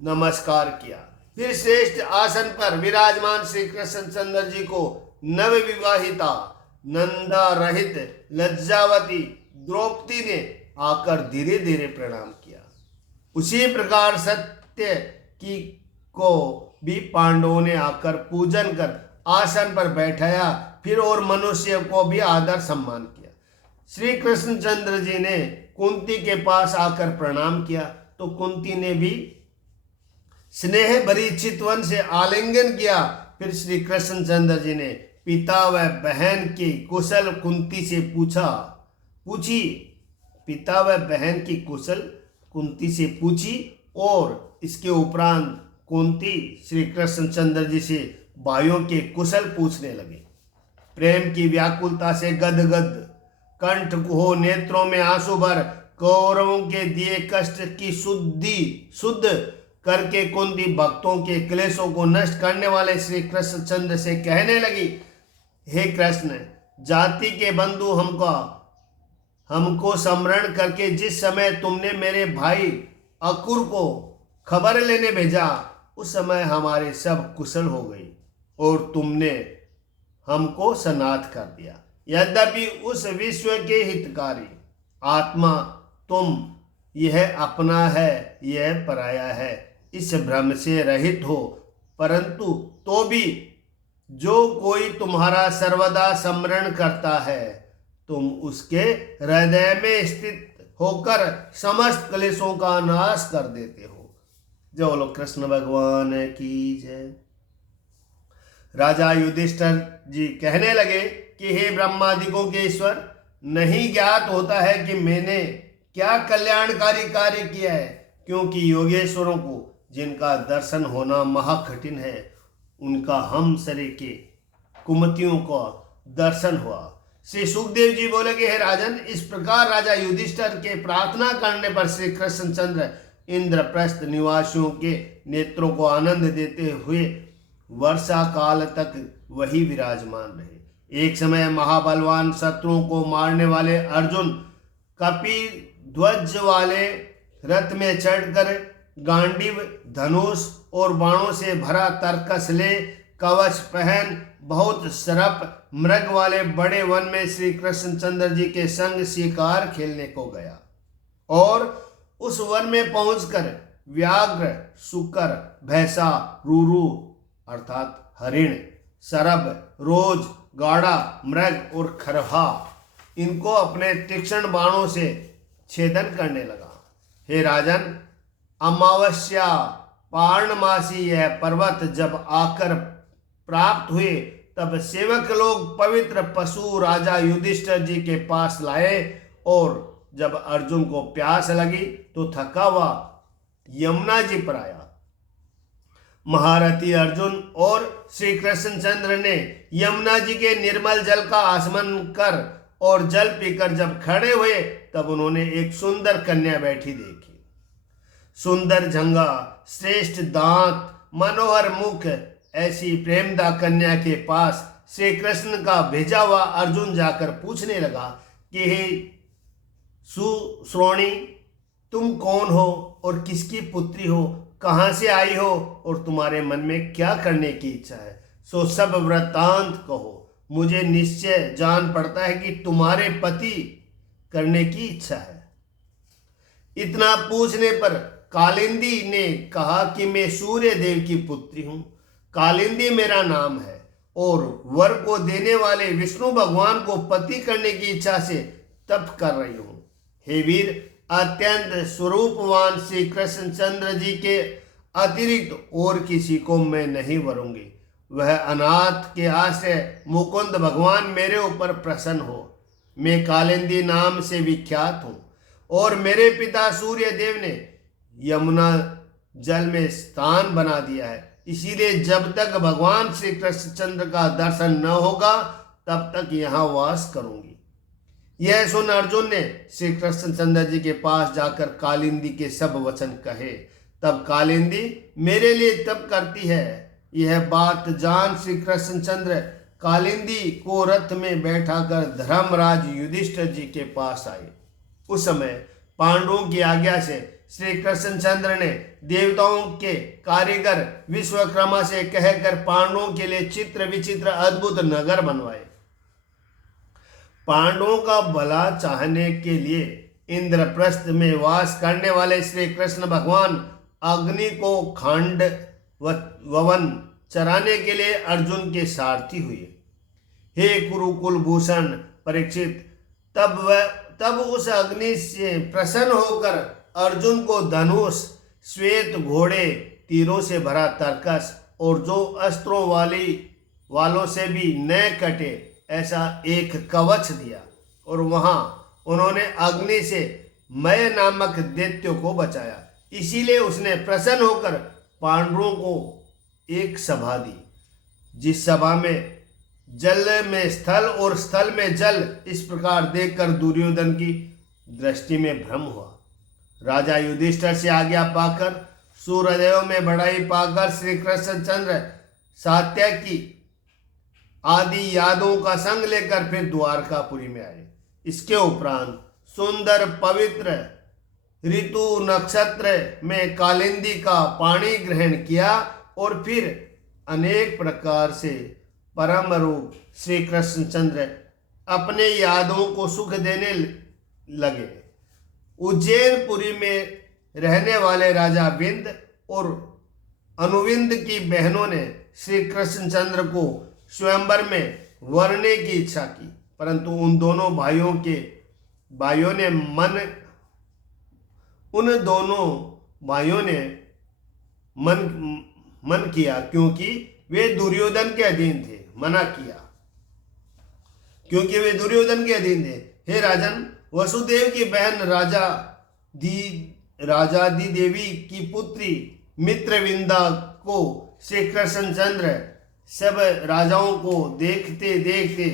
नमस्कार किया। फिर श्रेष्ठ आसन पर विराजमान श्री कृष्णचंद्र जी को नव विवाहिता नंदा रहित लज्जावती द्रौपदी ने आकर धीरे धीरे प्रणाम किया। उसी प्रकार सत्य की को भी पांडवों ने आकर पूजन कर आसन पर बैठाया, फिर और मनुष्य को भी आदर सम्मान किया। श्री कृष्णचंद्र जी ने कुंती के पास आकर प्रणाम किया तो कुंती ने भी स्नेह भरी चितवन से आलिंगन किया। फिर श्री कृष्णचंद्र जी ने पिता व बहन की कुशल कुंती से पूछी पिता व बहन की कुशल कुंती से पूछी और इसके उपरांत कुंती श्री कृष्णचंद्र जी से भाइयों के कुशल पूछने लगे। प्रेम की व्याकुलता से गदगद कंठ हो नेत्रों में आंसू भर कौरवों के दिए कष्ट की शुद्ध करके कुंती भक्तों के क्लेशों को नष्ट करने वाले श्री कृष्णचंद्र से कहने लगी, हे कृष्ण, जाति के बंधु हमको स्मरण करके जिस समय तुमने मेरे भाई अकुर को खबर लेने भेजा उस समय हमारे सब कुशल हो गई और तुमने हमको सनाथ कर दिया। यद्यपि उस विश्व के हितकारी आत्मा तुम यह अपना है यह पराया है इस भ्रम से रहित हो, परंतु तो भी जो कोई तुम्हारा सर्वदा स्मरण करता है तुम उसके हृदय में स्थित होकर समस्त क्लेशों का नाश कर देते हो। जय बोलो कृष्ण भगवान की जय। राजा युधिष्ठिर जी कहने लगे कि हे ब्रह्मादिकों के ईश्वर, नहीं ज्ञात होता है कि मैंने क्या कल्याणकारी कार्य किया है, क्योंकि योगेश्वरों को जिनका दर्शन होना महाकठिन है उनका हम सरे के कुमतियों का दर्शन हुआ। श्री सुखदेव जी बोले कि हे राजन, इस प्रकार राजा युधिष्ठिर के प्रार्थना करने पर श्री कृष्णचंद्र इंद्रप्रस्थ निवासियों के नेत्रों को आनंद देते हुए वर्षा काल तक वही विराजमान रहे। एक समय महाबलवान शत्रुओं को मारने वाले अर्जुन कपि ध्वज वाले रथ में चढ़कर गांडीव धनुष और बाणों से भरा तरकस ले कवच पहन बहुत सरप मृग वाले बड़े वन में श्री कृष्णचंद्र जी के संग शिकार खेलने को गया और उस वन में पहुंचकर व्याघ्र, शुकर, भैंसा, रूरू अर्थात हरिण, सरब, रोज, गाड़ा, मृग और खरहा इनको अपने तीक्ष्ण बाणों से छेदन करने लगा। हे राजन, अमावस्या पार्णमासी यह पर्वत जब आकर प्राप्त हुए तब सेवक लोग पवित्र पशु राजा युधिष्ठिर जी के पास लाए और जब अर्जुन को प्यास लगी तो थका हुआ यमुना जी पर आया। महारथी अर्जुन और श्री कृष्णचंद्र ने यमुना जी के निर्मल जल का आसमन कर और जल पीकर जब खड़े हुए तब उन्होंने एक सुंदर कन्या बैठी देखी। सुंदर जंगा, श्रेष्ठ दांत, मनोहर मुख ऐसी प्रेमदा कन्या के पास श्री कृष्ण का भेजा हुआ अर्जुन जाकर पूछने लगा कि हे सुश्रोणी, तुम कौन हो और किसकी पुत्री हो, कहाँ से आई हो और तुम्हारे मन में क्या करने की इच्छा है, सो सब वृत्तांत कहो। मुझे निश्चय जान पड़ता है कि तुम्हारे पति करने की इच्छा है। इतना पूछने पर कालिंदी ने कहा कि मैं सूर्य देव की पुत्री हूँ। कालिंदी मेरा नाम है और वर को देने वाले विष्णु भगवान को पति करने की इच्छा से तप कर रही हूँ। हे वीर, अत्यंत स्वरूपवान श्री कृष्णचंद्र जी के अतिरिक्त और किसी को मैं नहीं वरूंगी। वह अनाथ के आश्रय मुकुंद भगवान मेरे ऊपर प्रसन्न हो। मैं कालिंदी नाम से विख्यात हूँ और मेरे पिता सूर्य देव ने यमुना जल में स्थान बना दिया है, इसीलिए जब तक भगवान श्री कृष्णचंद्र का दर्शन न होगा तब तक यहाँ वास करूंगी। यह सुन अर्जुन ने श्री कृष्णचंद्र जी के पास जाकर कालिंदी के सब वचन कहे। तब कालिंदी मेरे लिए तप करती है, यह बात जान श्री कृष्णचंद्र कालिंदी को रथ में बैठाकर धर्मराज युधिष्ठिर जी के पास आए। उस समय पांडवों की आज्ञा से श्री कृष्णचंद्र ने देवताओं के कारीगर विश्वकर्मा से कहकर पांडवों के लिए चित्र विचित्र अद्भुत नगर बनवाए। पांडवों का भला चाहने के लिए इंद्रप्रस्थ में वास करने वाले श्री कृष्ण भगवान अग्नि को खांडवन चराने के लिए अर्जुन के सारथी हुए। हे कुरुकुल भूषण परीक्षित, तब उस अग्नि से प्रसन्न होकर अर्जुन को धनुष, श्वेत घोड़े, तीरों से भरा तरकस और जो अस्त्रों वालों से भी न कटे ऐसा एक कवच दिया, और वहां उन्होंने अग्नि से मय नामक दैत्य को बचाया। इसीलिए उसने प्रसन्न होकर पांडवों को एक सभा दी, जिस सभा में जल में स्थल और स्थल में जल इस प्रकार देखकर दुर्योधन की दृष्टि में भ्रम हुआ। राजा युधिष्ठिर से आज्ञा पाकर, सूर्यदेव में बढ़ाई पाकर श्री कृष्णचंद्र सात्यकी आदि यादों का संग लेकर फिर द्वारकापुरी में आए। इसके उपरांत सुंदर पवित्र ऋतु नक्षत्र में कालिंदी का पानी ग्रहण किया और फिर अनेक प्रकार से परम रूप श्री कृष्णचंद्र अपने यादों को सुख देने लगे। उज्जैनपुरी में रहने वाले राजा विंद और अनुविंद की बहनों ने श्री कृष्णचंद्र को स्वयंवर में वरने की इच्छा की, परंतु उन दोनों भाइयों ने मन किया, क्योंकि वे दुर्योधन के अधीन थे। मना किया क्योंकि वे दुर्योधन के अधीन थे। हे राजन, वसुदेव की बहन राजादी देवी की पुत्री मित्रविंदा को श्री कृष्णचंद्र सब राजाओं को देखते देखते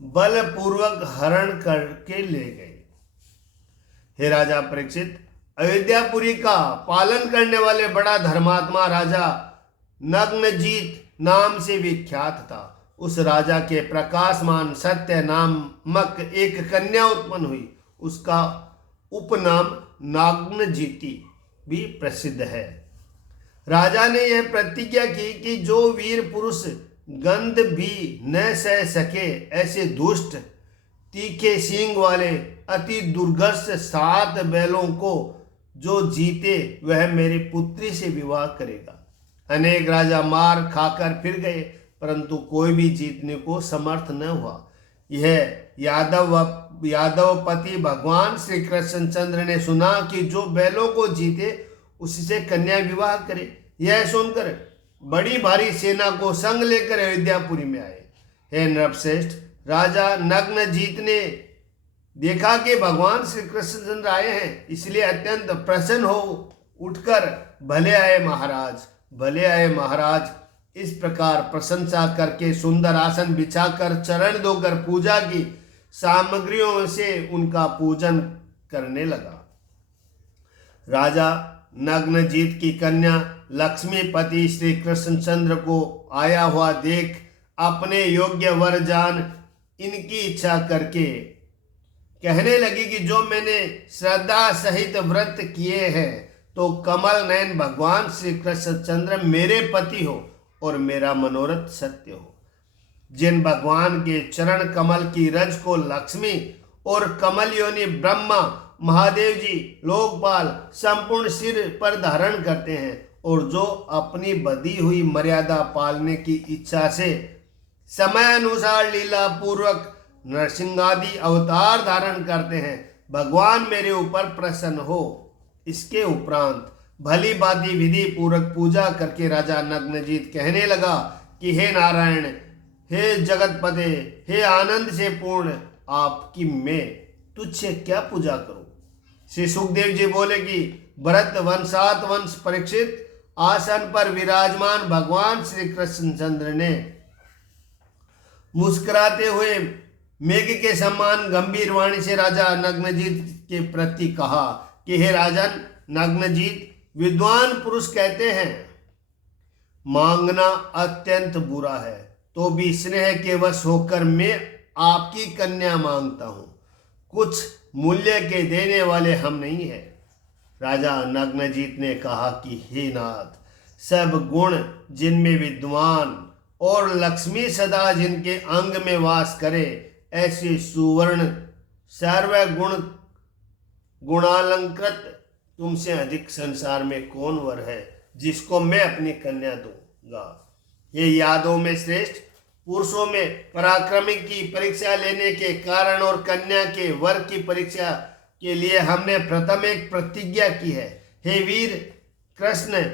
बलपूर्वक हरण करके ले गए। हे राजा परीक्षित, अयोध्यापुरी का पालन करने वाले बड़ा धर्मात्मा राजा नग्नजीत नाम से विख्यात था। उस राजा के प्रकाशमान सत्य नामक एक कन्या उत्पन्न हुई। उसका उपनाम नाग्नजीति भी प्रसिद्ध है। राजा ने यह प्रतिज्ञा की कि जो वीर पुरुष गंध भी न सह सके ऐसे दुष्ट तीखे सींग वाले अति दुर्गर्ष 7 बैलों को जो जीते वह मेरी पुत्री से विवाह करेगा। अनेक राजा मार खाकर फिर गए, परंतु कोई भी जीतने को समर्थ न हुआ। यह यादवपति भगवान श्री कृष्णचंद्र ने सुना कि जो बैलों को जीते उससे कन्या विवाह करे। यह सुनकर बड़ी भारी सेना को संग लेकर अयोध्यापुरी में आए। हे नृपश्रेष्ठ, राजा नग्नजीत ने देखा कि भगवान श्री कृष्णचंद्र आए हैं, इसलिए अत्यंत प्रसन्न हो उठकर भले आए महाराज, भले आए महाराज इस प्रकार प्रशंसा करके सुंदर आसन बिछाकर चरण धोकर पूजा की सामग्रियों से उनका पूजन करने लगा। राजा नग्नजीत की कन्या लक्ष्मीपति श्री कृष्णचंद्र को आया हुआ देख अपने योग्य वर जान इनकी इच्छा करके कहने लगी कि जो मैंने श्रद्धा सहित व्रत किए हैं तो कमल नयन भगवान श्री कृष्णचंद्र मेरे पति हो और मेरा मनोरथ सत्य हो। जिन भगवान के चरण कमल की रज को लक्ष्मी और कमल योनि ब्रह्मा महादेव जी लोकपाल संपूर्ण सिर पर धारण करते हैं और जो अपनी बधी हुई मर्यादा पालने की इच्छा से समय अनुसार लीला पूर्वक नरसिंहादि अवतार धारण करते हैं, भगवान मेरे ऊपर प्रसन्न हो। इसके उपरांत भली भांति विधि पूर्वक पूजा करके राजा नग्नजीत कहने लगा कि हे नारायण, हे जगतपते, हे आनंद से पूर्ण, आपकी मैं तुझसे क्या पूजा करूं। श्री सुखदेव जी बोले कि भरत वंश परीक्षित आसन पर विराजमान भगवान श्री कृष्णचंद्र ने मुस्कुराते हुए मेघ के समान गंभीर वाणी से राजा नग्नजीत के प्रति कहा कि हे राजन नग्नजीत, विद्वान पुरुष कहते हैं मांगना अत्यंत बुरा है, तो भी स्नेह के वश होकर मैं आपकी कन्या मांगता हूं। कुछ मूल्य के देने वाले हम नहीं हैं। राजा नग्नजीत ने कहा कि हे नाथ, सब गुण जिनमें विद्वान और लक्ष्मी सदा जिनके अंग में वास करे, ऐसे सुवर्ण सर्वगुण गुणालंकृत तुमसे अधिक संसार में कौन वर है जिसको मैं अपनी कन्या दूंगा। ये यादों में श्रेष्ठ पुरुषों में पराक्रमी की परीक्षा लेने के कारण और कन्या के वर की परीक्षा के लिए हमने प्रथम एक प्रतिज्ञा की है। हे वीर कृष्ण,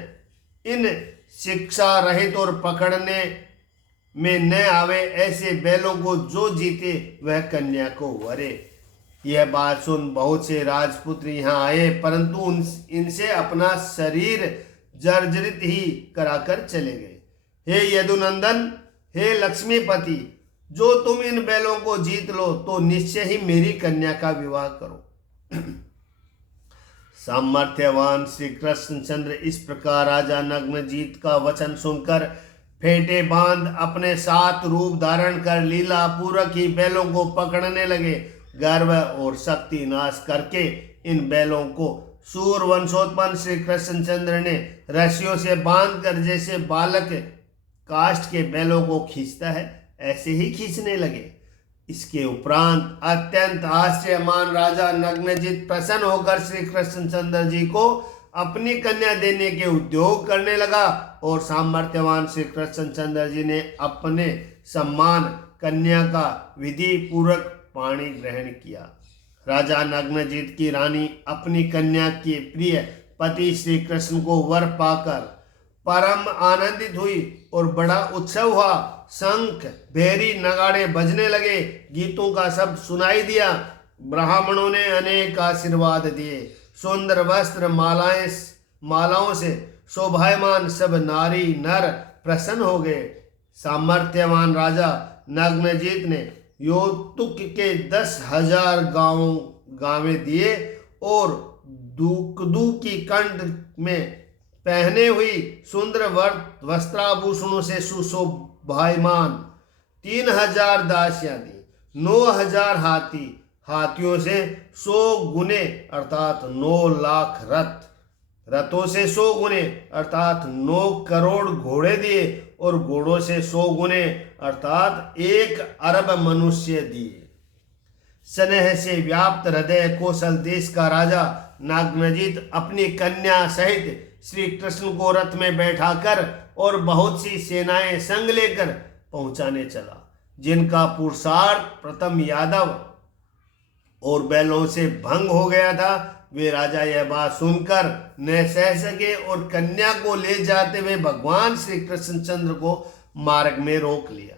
इन शिक्षा रहित और पकड़ने में न आवे ऐसे बैलों को जो जीते वह कन्या को वरे। यह बात सुन बहुत से राजपुत्र यहाँ आए, परंतु इनसे अपना शरीर जर्जरित ही कराकर चले गए। हे यदुनंदन, हे लक्ष्मीपति, जो तुम इन बैलों को जीत लो तो निश्चय ही मेरी कन्या का विवाह करो। सामर्थ्यवान श्री कृष्णचंद्र इस प्रकार राजा नग्नजीत का वचन सुनकर फेंटे बांध अपने 7 रूप धारण कर लीला पूर्वक ही बैलों को पकड़ने लगे। गर्व और शक्ति नाश करके इन बैलों को सूर वंशोत्पन्न श्री कृष्णचंद्र ने रस्सियों से बांधकर जैसे बालक काष्ठ के बैलों को खींचता है ऐसे ही खींचने लगे। इसके उपरांत अत्यंत आश्चर्यमान राजा नग्नजीत प्रसन्न होकर श्री कृष्णचंद्र जी को अपनी कन्या देने के उद्योग करने लगा और सामर्थ्यवान श्री कृष्णचंद्र जी ने अपने सम्मान कन्या का विधि पूर्वक पाणी ग्रहण किया। राजा नग्नजीत की रानी अपनी कन्या के प्रिय पति श्री कृष्ण को वर पाकर परम आनंदित हुई और बड़ा उत्सव हुआ। शंख भेरी नगाड़े बजने लगे, गीतों का शब्द सुनाई दिया। ब्राह्मणों ने अनेक आशीर्वाद दिए। सुंदर वस्त्र मालाओं से शोभायमान सब नारी नर प्रसन्न हो गए। सामर्थ्यवान राजा नग्नजीत ने योतुक के 10,000 गावें दिए और दुकदू की कंठ में पहने हुई सुंदर वस्त्राभूषणों से सुशोभायमान 3,000 दासियां दी। 9,000 हाथियों से 100 गुने अर्थात 9 लाख रथों से 100 गुने अर्थात 9 करोड़ घोड़े दिए और घोड़ों से 100 गुने अर्थात 1 अरब मनुष्य दिए। स्नेह से व्याप्त हृदय कौशल देश का राजा नग्नजीत अपनी कन्या सहित श्री कृष्ण को रथ में बैठाकर और बहुत सी सेनाएं संग लेकर पहुंचाने चला। जिनका पुरुषार्थ प्रथम यादव और बैलों से भंग हो गया था, वे राजा यह बात सुनकर न सह सके और कन्या को ले जाते हुए भगवान श्री कृष्णचंद्र को मार्ग में रोक लिया।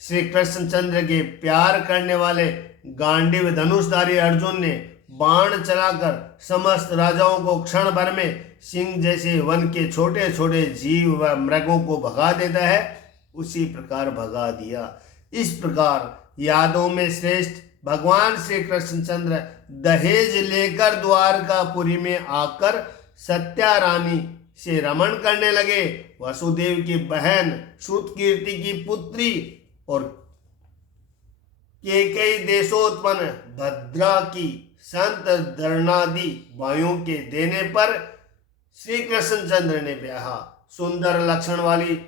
श्री कृष्णचंद्र के प्यार करने वाले गांडीव धनुषधारी अर्जुन ने बाण चलाकर समस्त राजाओं को क्षण भर में सिंह जैसे वन के छोटे छोटे जीव व मृगों को भगा देता है, उसी प्रकार भगा दिया। इस प्रकार यादों में श्रेष्ठ भगवान श्री कृष्णचंद्र दहेज लेकर द्वारकापुरी में आकर सत्या रानी से रमण करने लगे। वसुदेव की बहन श्रुतकीर्ति की पुत्री और केकई देशोत्पन्न भद्रा की संत धरणादि भाइयों के देने पर श्री कृष्णचंद्र ने ब्याह। सुंदर लक्षण वाली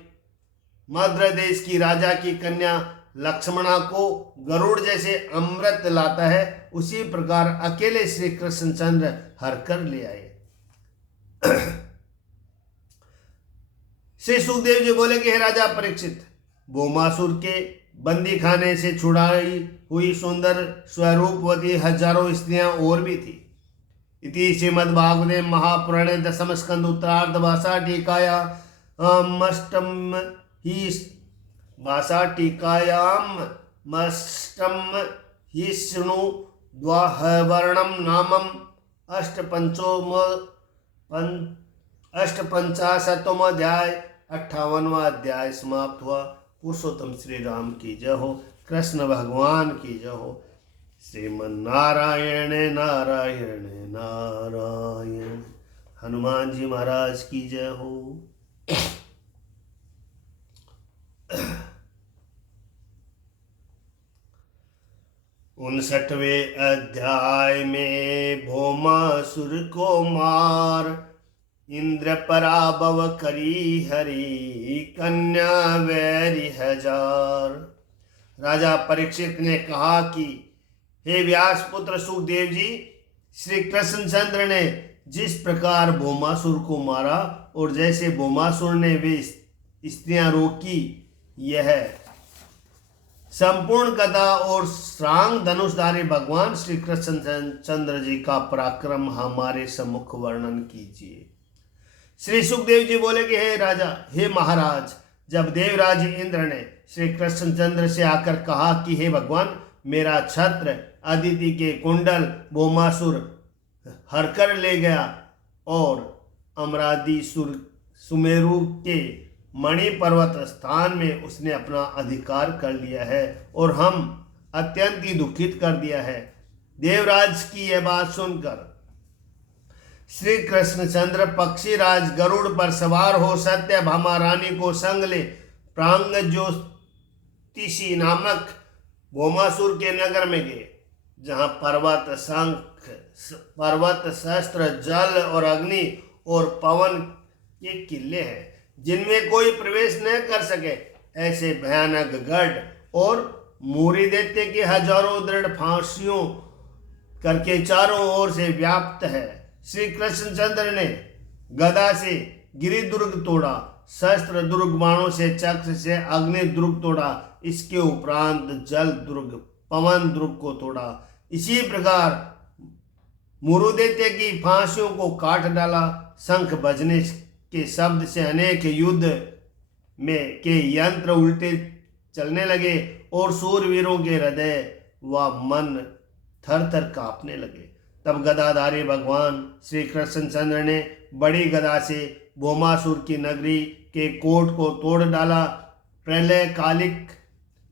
मद्र देश की राजा की कन्या लक्ष्मणा को गरुड़ जैसे अमृत लाता है, उसी प्रकार अकेले श्री कृष्णचंद्र हर कर ले आए। श्री सुखदेव जी बोले कि हे राजा परीक्षित, भौमासुर के बंदी खाने से छुड़ाई हुई सुंदर स्वरूपवती हजारों स्त्रियां और भी थी। इति श्रीमद्भागवते महापुराणे दशम स्कंद उत्तरार्ध भाषा टीकायामष्टम ही शृणु द्वावर्णम नामम अष्टपंचाशतम अध्याय 58वां अध्याय समाप्त हुआ। पुरुषोत्तम श्री राम की जय हो, कृष्ण भगवान की जय हो। श्रीमन्नारायण नारायण नारायण। हनुमान जी महाराज की जय हो। 59वें अध्याय में भौमासुर को मार इंद्र पराभव करी हरि कन्या वैरी हजार। राजा परीक्षित ने कहा कि हे व्यास पुत्र सुखदेव जी, श्री कृष्णचंद्र ने जिस प्रकार भौमासुर को मारा और जैसे भौमासुर ने वे स्त्रियां रोकी, यह संपूर्ण कथा और श्रांग धनुषधारी भगवान श्री कृष्णचंद्र जी का पराक्रम हमारे सम्मुख वर्णन कीजिए। श्री सुखदेव जी बोले कि हे राजा, हे महाराज, जब देवराज इंद्र ने श्री कृष्णचंद्र से आकर कहा कि हे भगवान, मेरा छत्र अदिति के कुंडल भौमासुर हरकर ले गया और अमरादि सुमेरु के मणि पर्वत स्थान में उसने अपना अधिकार कर लिया है और हम अत्यंत ही दुखित कर दिया है। देवराज की यह बात सुनकर श्री कृष्णचंद्र पक्षीराज गरुड़ पर सवार हो सत्यभामा रानी को संग ले प्रांगज्योतिषी नामक भौमासुर के नगर में गए, जहाँ पर्वत शस्त्र जल और अग्नि और पवन के किले हैं, जिनमें कोई प्रवेश न कर सके। ऐसे भयानक गढ़ और मूरी दैत्य के हजारों दृढ़ फांसियों करके चारों ओर से व्याप्त है। श्री कृष्णचंद्र ने गदा से गिरि दुर्ग तोड़ा, शस्त्र दुर्ग बाणों से चक्र से अग्नि दुर्ग तोड़ा, इसके उपरांत जल दुर्ग पवन दुर्ग को तोड़ा। इसी प्रकार मुरुदैत्य की फांसियों को काट डाला। शंख बजने के शब्द से अनेक युद्ध में के यंत्र उल्टे चलने लगे और सूरवीरों के हृदय व मन थर थर कांपने लगे। तब गदाधारी भगवान श्री कृष्णचंद्र ने बड़ी गदा से भौमासुर की नगरी के कोट को तोड़ डाला। प्रलय कालिक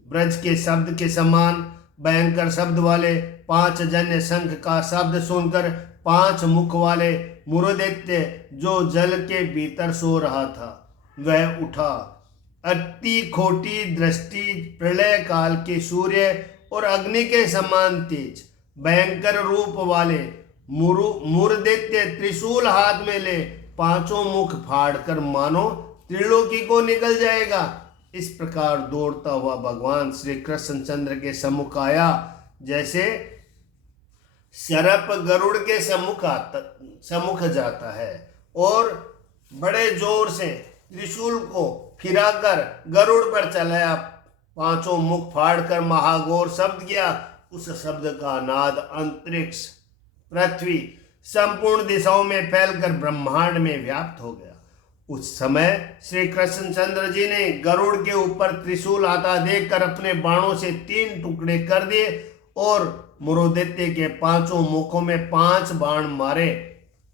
ब्रज के शब्द के समान भयंकर शब्द वाले 5 जन्य शंख का शब्द सुनकर 5 मुख वाले मुरुदैत्य जो जल के भीतर सो रहा था, वह उठा। अति खोटी दृष्टि प्रलय काल के सूर्य और अग्नि के समान तेज भयंकर रूप वाले मुरुदैत्य त्रिशूल हाथ में ले 5 मुख फाड़कर मानो त्रिलोकी को निकल जाएगा। इस प्रकार दौड़ता हुआ भगवान श्री कृष्णचंद्र के सम्मुख आया, जैसे सर्प गरुड़ के सम्मुख जाता है, और बड़े जोर से त्रिशूल को फिराकर गरुड़ पर चलाया। 5 मुख फाड़कर महाघोर शब्द किया। उस शब्द का नाद अंतरिक्ष, पृथ्वी, संपूर्ण दिशाओं में फैलकर ब्रह्मांड में व्याप्त हो गया। उस समय श्री कृष्णचंद्र जी ने गरुड़ के ऊपर त्रिशूल आता देखकर अपने बाणों से 3 टुकड़े कर दिए और मुरुदैत्य के 5 मुखों में 5 बाण मारे।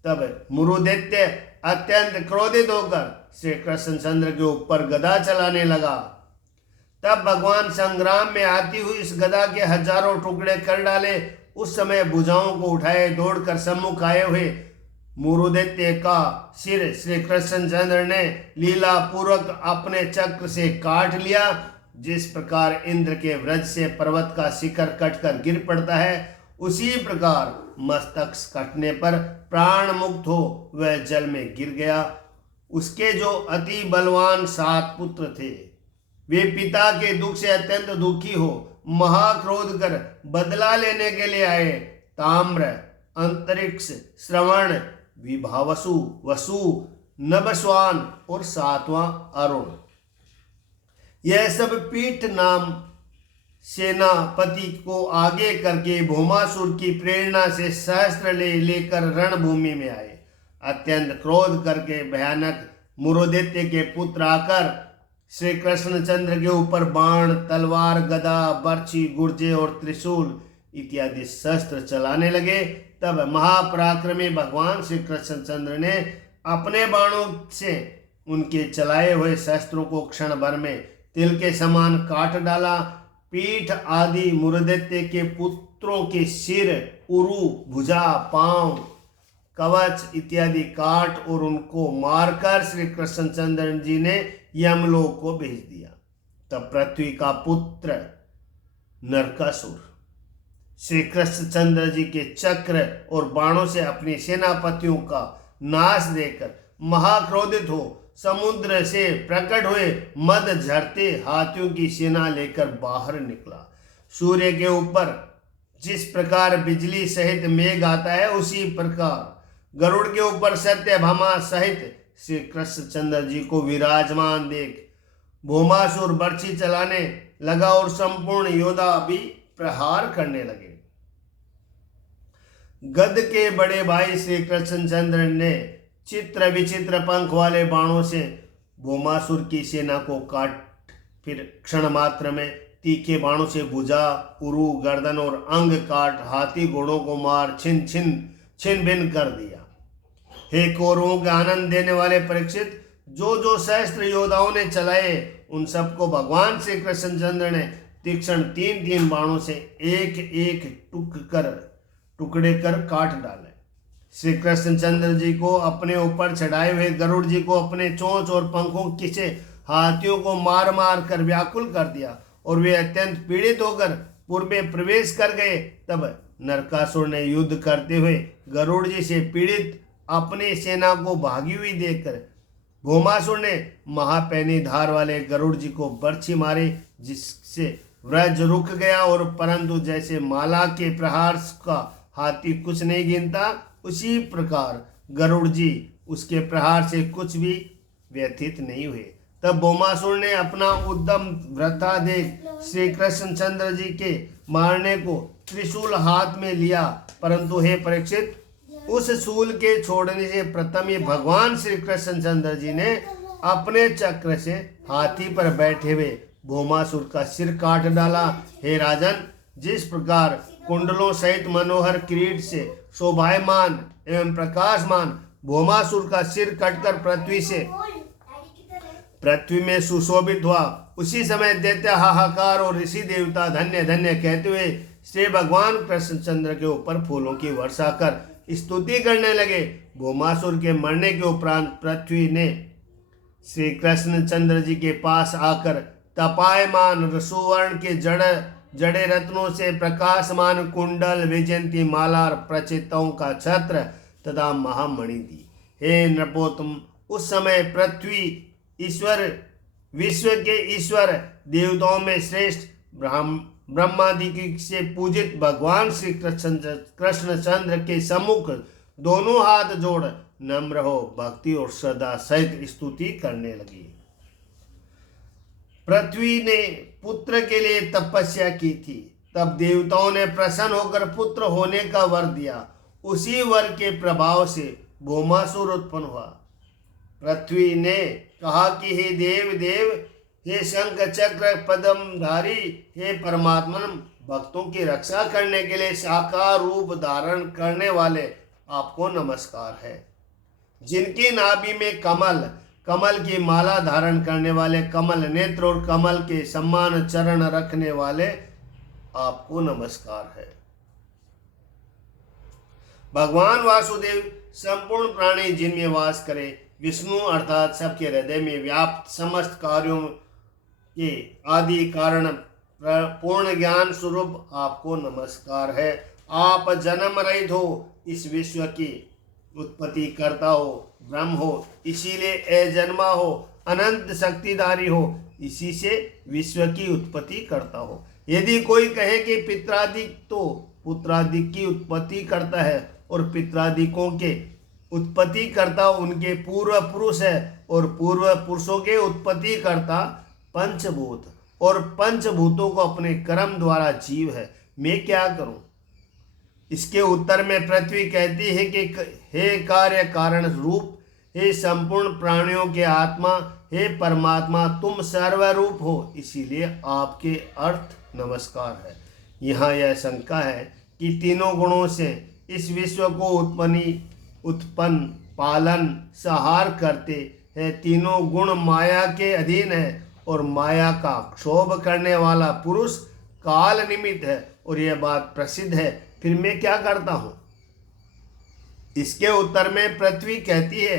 तब मुरुदैत्य अत्यंत क्रोधित होकर श्री कृष्णचंद्र के ऊपर गदा चलाने लगा। तब भगवान संग्राम में आती हुई इस गदा के हजारों टुकड़े कर डाले। उस समय भुजाओं को उठाए दौड़कर सम्मुख आए हुए मुरुदैत्य का सिर श्री कृष्णचंद्र ने लीला पूर्वक अपने चक्र से काट लिया। जिस प्रकार इंद्र के व्रज से पर्वत का शिखर कटकर गिर पड़ता है, उसी प्रकार मस्तक कटने पर प्राण मुक्त हो वह जल में गिर गया। उसके जो अति बलवान 7 पुत्र थे, वे पिता के दुख से अत्यंत दुखी हो महाक्रोध कर बदला लेने के लिए आए। ताम्र, अंतरिक्ष, श्रवण, विभावसु, वसु, नभस्वान और 7वां अरुण, यह सब पीठ नाम सेनापति को आगे करके भौमासुर की प्रेरणा से सहस्त्र लेकर रणभूमि में आए। अत्यंत क्रोध करके भयानक मुरुदैत्य के पुत्र आकर श्री कृष्णचंद्र के ऊपर बाण, तलवार, गदा, बर्छी, गुर्जे और त्रिशूल इत्यादि शस्त्र चलाने लगे। तब महापराक्रमी भगवान श्री कृष्णचंद्र ने अपने बाणों से उनके चलाए हुए शस्त्रों को क्षण भर में तिल के समान काट डाला। पीठ आदि मुरुदैत्य के पुत्रों के सिर, उरु, भुजा, पांव, कवच इत्यादि काट और उनको मारकर श्री कृष्णचंद्र जी ने यमलोक को भेज दिया। तब पृथ्वी का पुत्र नरकासुर श्री कृष्णचंद्र जी के चक्र और बाणों से अपने सेनापतियों का नाश देकर महाक्रोधित हो समुद्र से प्रकट हुए मद झरते हाथियों की सेना लेकर बाहर निकला। सूर्य के ऊपर जिस प्रकार बिजली सहित मेघ आता है, उसी प्रकार गरुड़ के ऊपर सत्यभामा सहित श्री कृष्णचंद्र जी को विराजमान देख भौमासुर बर्छी चलाने लगा और संपूर्ण योद्धा भी प्रहार करने लगे। गद के बड़े भाई श्री कृष्णचंद्र ने चित्र विचित्र पंख वाले बाणों से भौमासुर की सेना को काट, फिर क्षण मात्र में तीखे बाणों से भुजा, उरु, गर्दन और अंग काट हाथी घोड़ों को मार छिन भिन्न कर दिया। हे कौरवों के आनंद देने वाले परीक्षित, जो सहस्त्र योद्धाओं ने चलाए उन सबको भगवान श्री कृष्णचंद्र ने तीक्ष्ण 3 बाणों से एक एक टुकड़े कर काट डाले। श्री कृष्णचंद्र जी को अपने ऊपर चढ़ाए हुए गरुड़ जी को अपने चोंच और पंखों से हाथियों को मार मार कर व्याकुल कर दिया और वे अत्यंत पीड़ित होकर पुर में प्रवेश कर गए। तब नरकासुर ने युद्ध करते हुए गरुड़ जी से पीड़ित अपनी सेना को भागी हुई देखकर भौमासुर ने महापैनी धार वाले गरुड़ जी को बर्छी मारी, जिससे व्रज रुक गया। और परंतु जैसे माला के प्रहार का हाथी कुछ नहीं गिनता, उसी प्रकार गरुड़ जी उसके प्रहार से कुछ भी व्यथित नहीं हुए। तब भौमासुर ने अपना उद्यम वृथा देख श्री कृष्णचंद्र जी के मारने को त्रिशूल हाथ में लिया, परंतु हे परीक्षित, उस शूल के छोड़ने से प्रथम ही भगवान श्री कृष्णचंद्र जी ने अपने चक्र से हाथी पर बैठे हुए भौमासुर का सिर काट डाला। हे राजन, जिस प्रकार कुंडलों सहित मनोहर किरीट से शोभायमान एवं प्रकाशमान भौमासुर का सिर कटकर पृथ्वी में सुशोभित हुआ, उसी समय दैत्य हाहाकार और ऋषि देवता धन्य धन्य कहते हुए श्री भगवान कृष्णचंद्र के ऊपर फूलों की वर्षा कर स्तुति करने लगे। भौमासुर के मरने के उपरांत पृथ्वी ने श्री कृष्णचंद्र जी के पास आकर तपायमान सुवर्ण के जड़े रत्नों से प्रकाशमान कुंडल, वैजयंती माला, प्रचितों का छत्र तथा महामणि दी। हे नृपोत्तम, उस समय पृथ्वी ईश्वर, विश्व के ईश्वर, देवताओं में श्रेष्ठ ब्रह्मादि से पूजित भगवान श्री कृष्णचंद्र के सम्मुख दोनों हाथ जोड़ नम्र हो भक्ति और श्रद्धा सहित स्तुति करने लगी। पृथ्वी ने पुत्र के लिए तपस्या की थी, तब देवताओं ने प्रसन्न होकर पुत्र होने का वर दिया। उसी वर के प्रभाव से भौमासुर उत्पन्न हुआ। पृथ्वी ने कहा कि हे देव, हे शंख चक्र पद्मधारी, हे परमात्मन, भक्तों की रक्षा करने के लिए साकार रूप धारण करने वाले आपको नमस्कार है। जिनकी नाभि में कमल की माला धारण करने वाले, कमल नेत्र और कमल के समान चरण रखने वाले आपको नमस्कार है। भगवान वासुदेव संपूर्ण प्राणी जिनमें वास करे, विष्णु अर्थात सबके हृदय में व्याप्त समस्त कार्यों के आदि कारण पूर्ण ज्ञान स्वरूप आपको नमस्कार है। आप जन्म रहित हो, इस विश्व की उत्पत्ति करता हो, ब्रह्म हो, इसीलिए अजन्मा हो, अनंत शक्तिधारी हो, इसी से विश्व की उत्पत्ति करता हो। यदि कोई कहे कि पित्रादिक, तो पुत्रादिक की उत्पत्ति करता है और पित्रादिकों के उत्पत्ति करता उनके पूर्व पुरुष है और पूर्व पुरुषों के उत्पत्ति करता पंचभूत और पंचभूतों को अपने कर्म द्वारा जीव है, मैं क्या करूं? इसके उत्तर में पृथ्वी कहती है कि हे कार्य कारण रूप, हे संपूर्ण प्राणियों के आत्मा, हे परमात्मा, तुम सर्वरूप हो, इसीलिए आपके अर्थ नमस्कार है। यहाँ यह शंका है कि तीनों गुणों से इस विश्व को उत्पन्न पालन संहार करते हैं। तीनों गुण माया के अधीन है और माया का क्षोभ करने वाला पुरुष काल निमित्त है और यह बात प्रसिद्ध है, फिर मैं क्या करता हूँ? इसके उत्तर में पृथ्वी कहती है,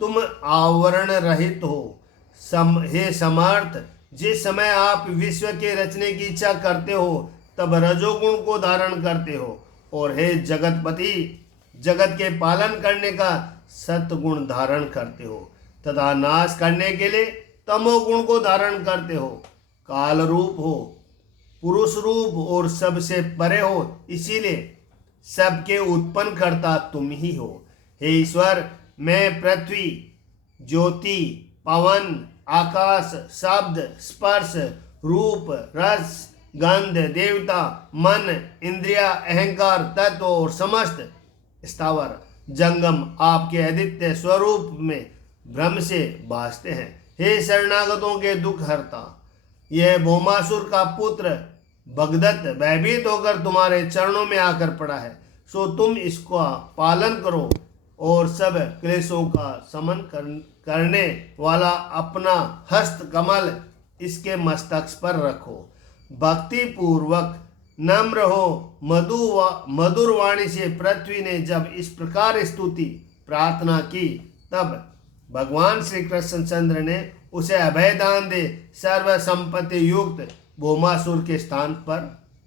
तुम आवरण रहित हो। हे समर्थ, जिस समय आप विश्व के रचने की इच्छा करते हो, तब रजोगुण को धारण करते हो, और हे जगतपति, जगत के पालन करने का सत्गुण धारण करते हो, तथा नाश करने के लिए तमोगुण को धारण करते हो। काल रूप हो, पुरुष रूप और सबसे परे हो, इसीलिए सबके उत्पन्न करता तुम ही हो। हे ईश्वर, मैं पृथ्वी, ज्योति, पवन, आकाश, शब्द, स्पर्श, रूप, रस, गंध, देवता, मन, इंद्रिया, अहंकार, तत्व और समस्त स्थावर जंगम आपके अद्वितीय स्वरूप में भ्रम से भासते हैं। हे शरणागतों के दुख हरता, यह भौमासुर का पुत्र भगदत्त भयभीत होकर तुम्हारे चरणों में आकर पड़ा है, सो तुम इसका पालन करो और सब क्लेशों का शमन करने वाला अपना हस्त कमल इसके मस्तक पर रखो। भक्ति पूर्वक नम्र हो। मधुर वाणी से पृथ्वी ने जब इस प्रकार स्तुति प्रार्थना की, तब भगवान श्री कृष्णचंद्र ने उसे अभय दान दे सर्व संपत्ति युक्त भौमासुर के स्थान पर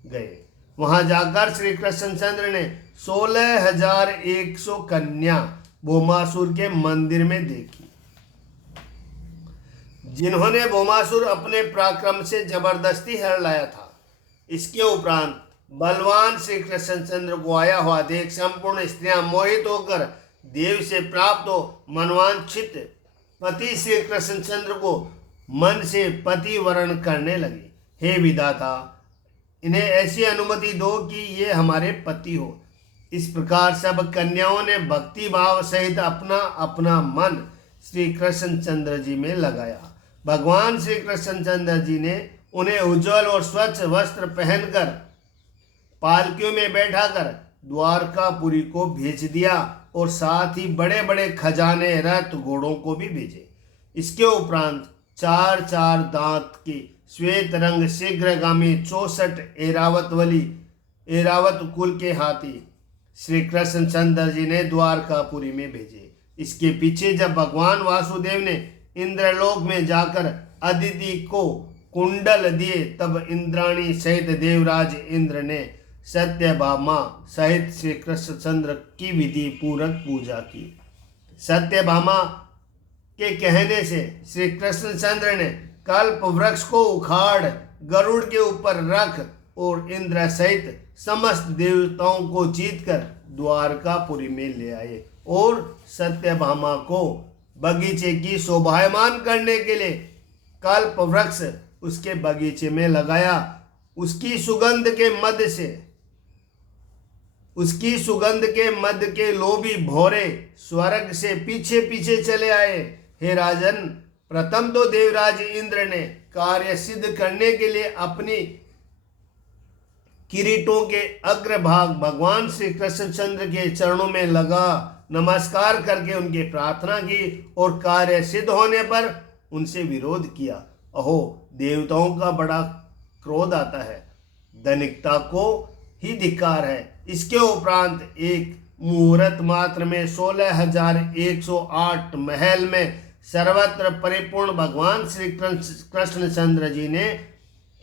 गए। वहां जाकर श्री कृष्णचंद्र ने 16,100 कन्या भौमासुर के मंदिर में देखी, जिन्होंने भौमासुर अपने पराक्रम से जबरदस्ती हर लाया था। इसके उपरांत बलवान श्री कृष्णचंद्र को आया हुआ देख संपूर्ण स्त्रियां मोहित होकर देव से प्राप्त हो मनवांछित पति श्री कृष्णचंद्र को मन से पति वरण करने लगी। हे विधाता, इन्हें ऐसी अनुमति दो कि ये हमारे पति हो। इस प्रकार सब कन्याओं ने भक्ति भाव सहित अपना अपना मन श्री कृष्णचंद्र जी में लगाया। भगवान श्री कृष्णचंद्र जी ने उन्हें उज्जवल और स्वच्छ वस्त्र पहनकर पालकियों में बैठाकर द्वारकापुरी को भेज दिया और साथ ही बड़े बड़े खजाने, रथ, घोड़ों को भी भेजे। इसके उपरांत 4 दांत की श्वेत रंग शीघ्रगामी 64 एरावत कुल के हाथी श्री कृष्णचंद्र जी ने द्वारकापुरी में भेजे। इसके पीछे जब भगवान वासुदेव ने इंद्रलोक में जाकर अदिति को कुंडल दिए, तब इंद्राणी सहित देवराज इंद्र ने सत्यभामा सहित श्री कृष्णचंद्र की विधि पूर्वक पूजा की। सत्यभामा के कहने से श्री कृष्णचंद्र ने कल्प वृक्ष को उखाड़ गरुड़ के ऊपर रख और इंद्र सहित समस्त देवताओं को जीतकर द्वारकापुरी में ले आए और सत्यभामा को बगीचे की शोभायमान करने के लिए कल्प वृक्ष उसके बगीचे में लगाया। उसकी सुगंध के मध्य के लोभी भौरे स्वर्ग से पीछे पीछे चले आए। हे राजन, प्रथम तो देवराज इंद्र ने कार्य सिद्ध करने के लिए अपनी किरीटों के अग्रभाग भगवान श्री कृष्णचंद्र के चरणों में लगा नमस्कार करके उनकी प्रार्थना की और कार्य सिद्ध होने पर उनसे विरोध किया। अहो, देवताओं का बड़ा क्रोध आता है, धनिकता को ही धिक्कार है। इसके उपरांत एक मुहूर्त मात्र में 16,108 महल में सर्वत्र परिपूर्ण भगवान श्री कृष्णचंद्र जी ने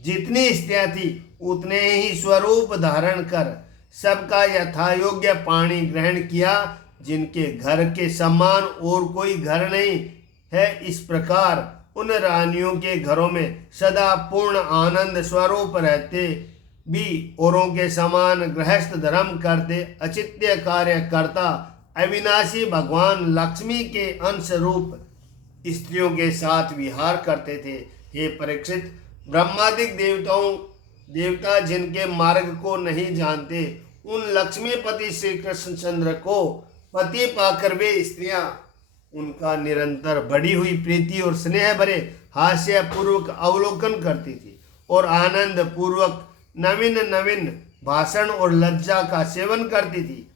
जितनी स्त्रियां थी उतने ही स्वरूप धारण कर सबका यथायोग्य पानी ग्रहण किया, जिनके घर के समान और कोई घर नहीं है। इस प्रकार उन रानियों के घरों में सदा पूर्ण आनंद स्वरूप रहते भी औरों के समान गृहस्थ धर्म करते अचित्य कार्य करता अविनाशी भगवान लक्ष्मी के अंश रूप स्त्रियों के साथ विहार करते थे। हे परीक्षित, ब्रह्मादिक देवता जिनके मार्ग को नहीं जानते, उन लक्ष्मीपति श्री कृष्णचंद्र को पति पाकर वे स्त्रियां उनका निरंतर बढ़ी हुई प्रीति और स्नेह भरे हास्य पूर्वक अवलोकन करती थी और आनंद पूर्वक नवीन नवीन भाषण और लज्जा का सेवन करती थी।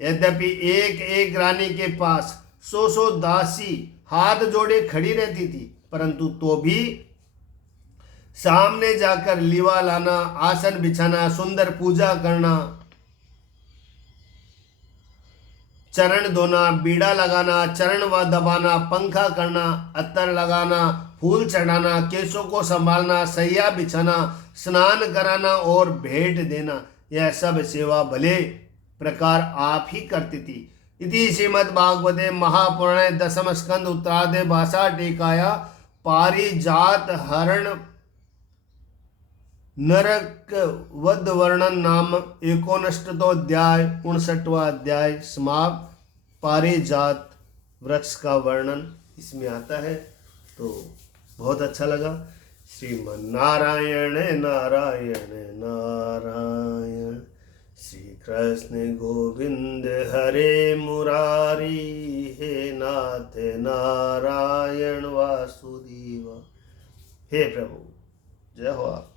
यद्यपि एक एक रानी के पास 100 दासी हाथ जोड़े खड़ी रहती थी, परंतु तो भी सामने जाकर लीवा लाना, आसन बिछाना, सुंदर पूजा करना, चरण धोना, बीड़ा लगाना, चरण व दबाना, पंखा करना, अत्तर लगाना, फूल चढ़ाना, केसों को संभालना, सैया बिछाना, स्नान कराना और भेंट देना, यह सब सेवा भले प्रकार आप ही करती थी। इति श्रीमद्भागवते महापुराणे दशम स्कंद उत्तरार्धे भाषा टीकाया पारिजात हरण नरक वध वर्णन नाम 59वां 59वां अध्याय समाप्त। पारिजात वृक्ष का वर्णन इसमें आता है, तो बहुत अच्छा लगा। श्रीमन्नारायण नारायण नारायण, श्री कृष्ण गोविंद हरे मुरारी, हे नाथ नारायण वासुदेव। हे प्रभु, जय हो आप।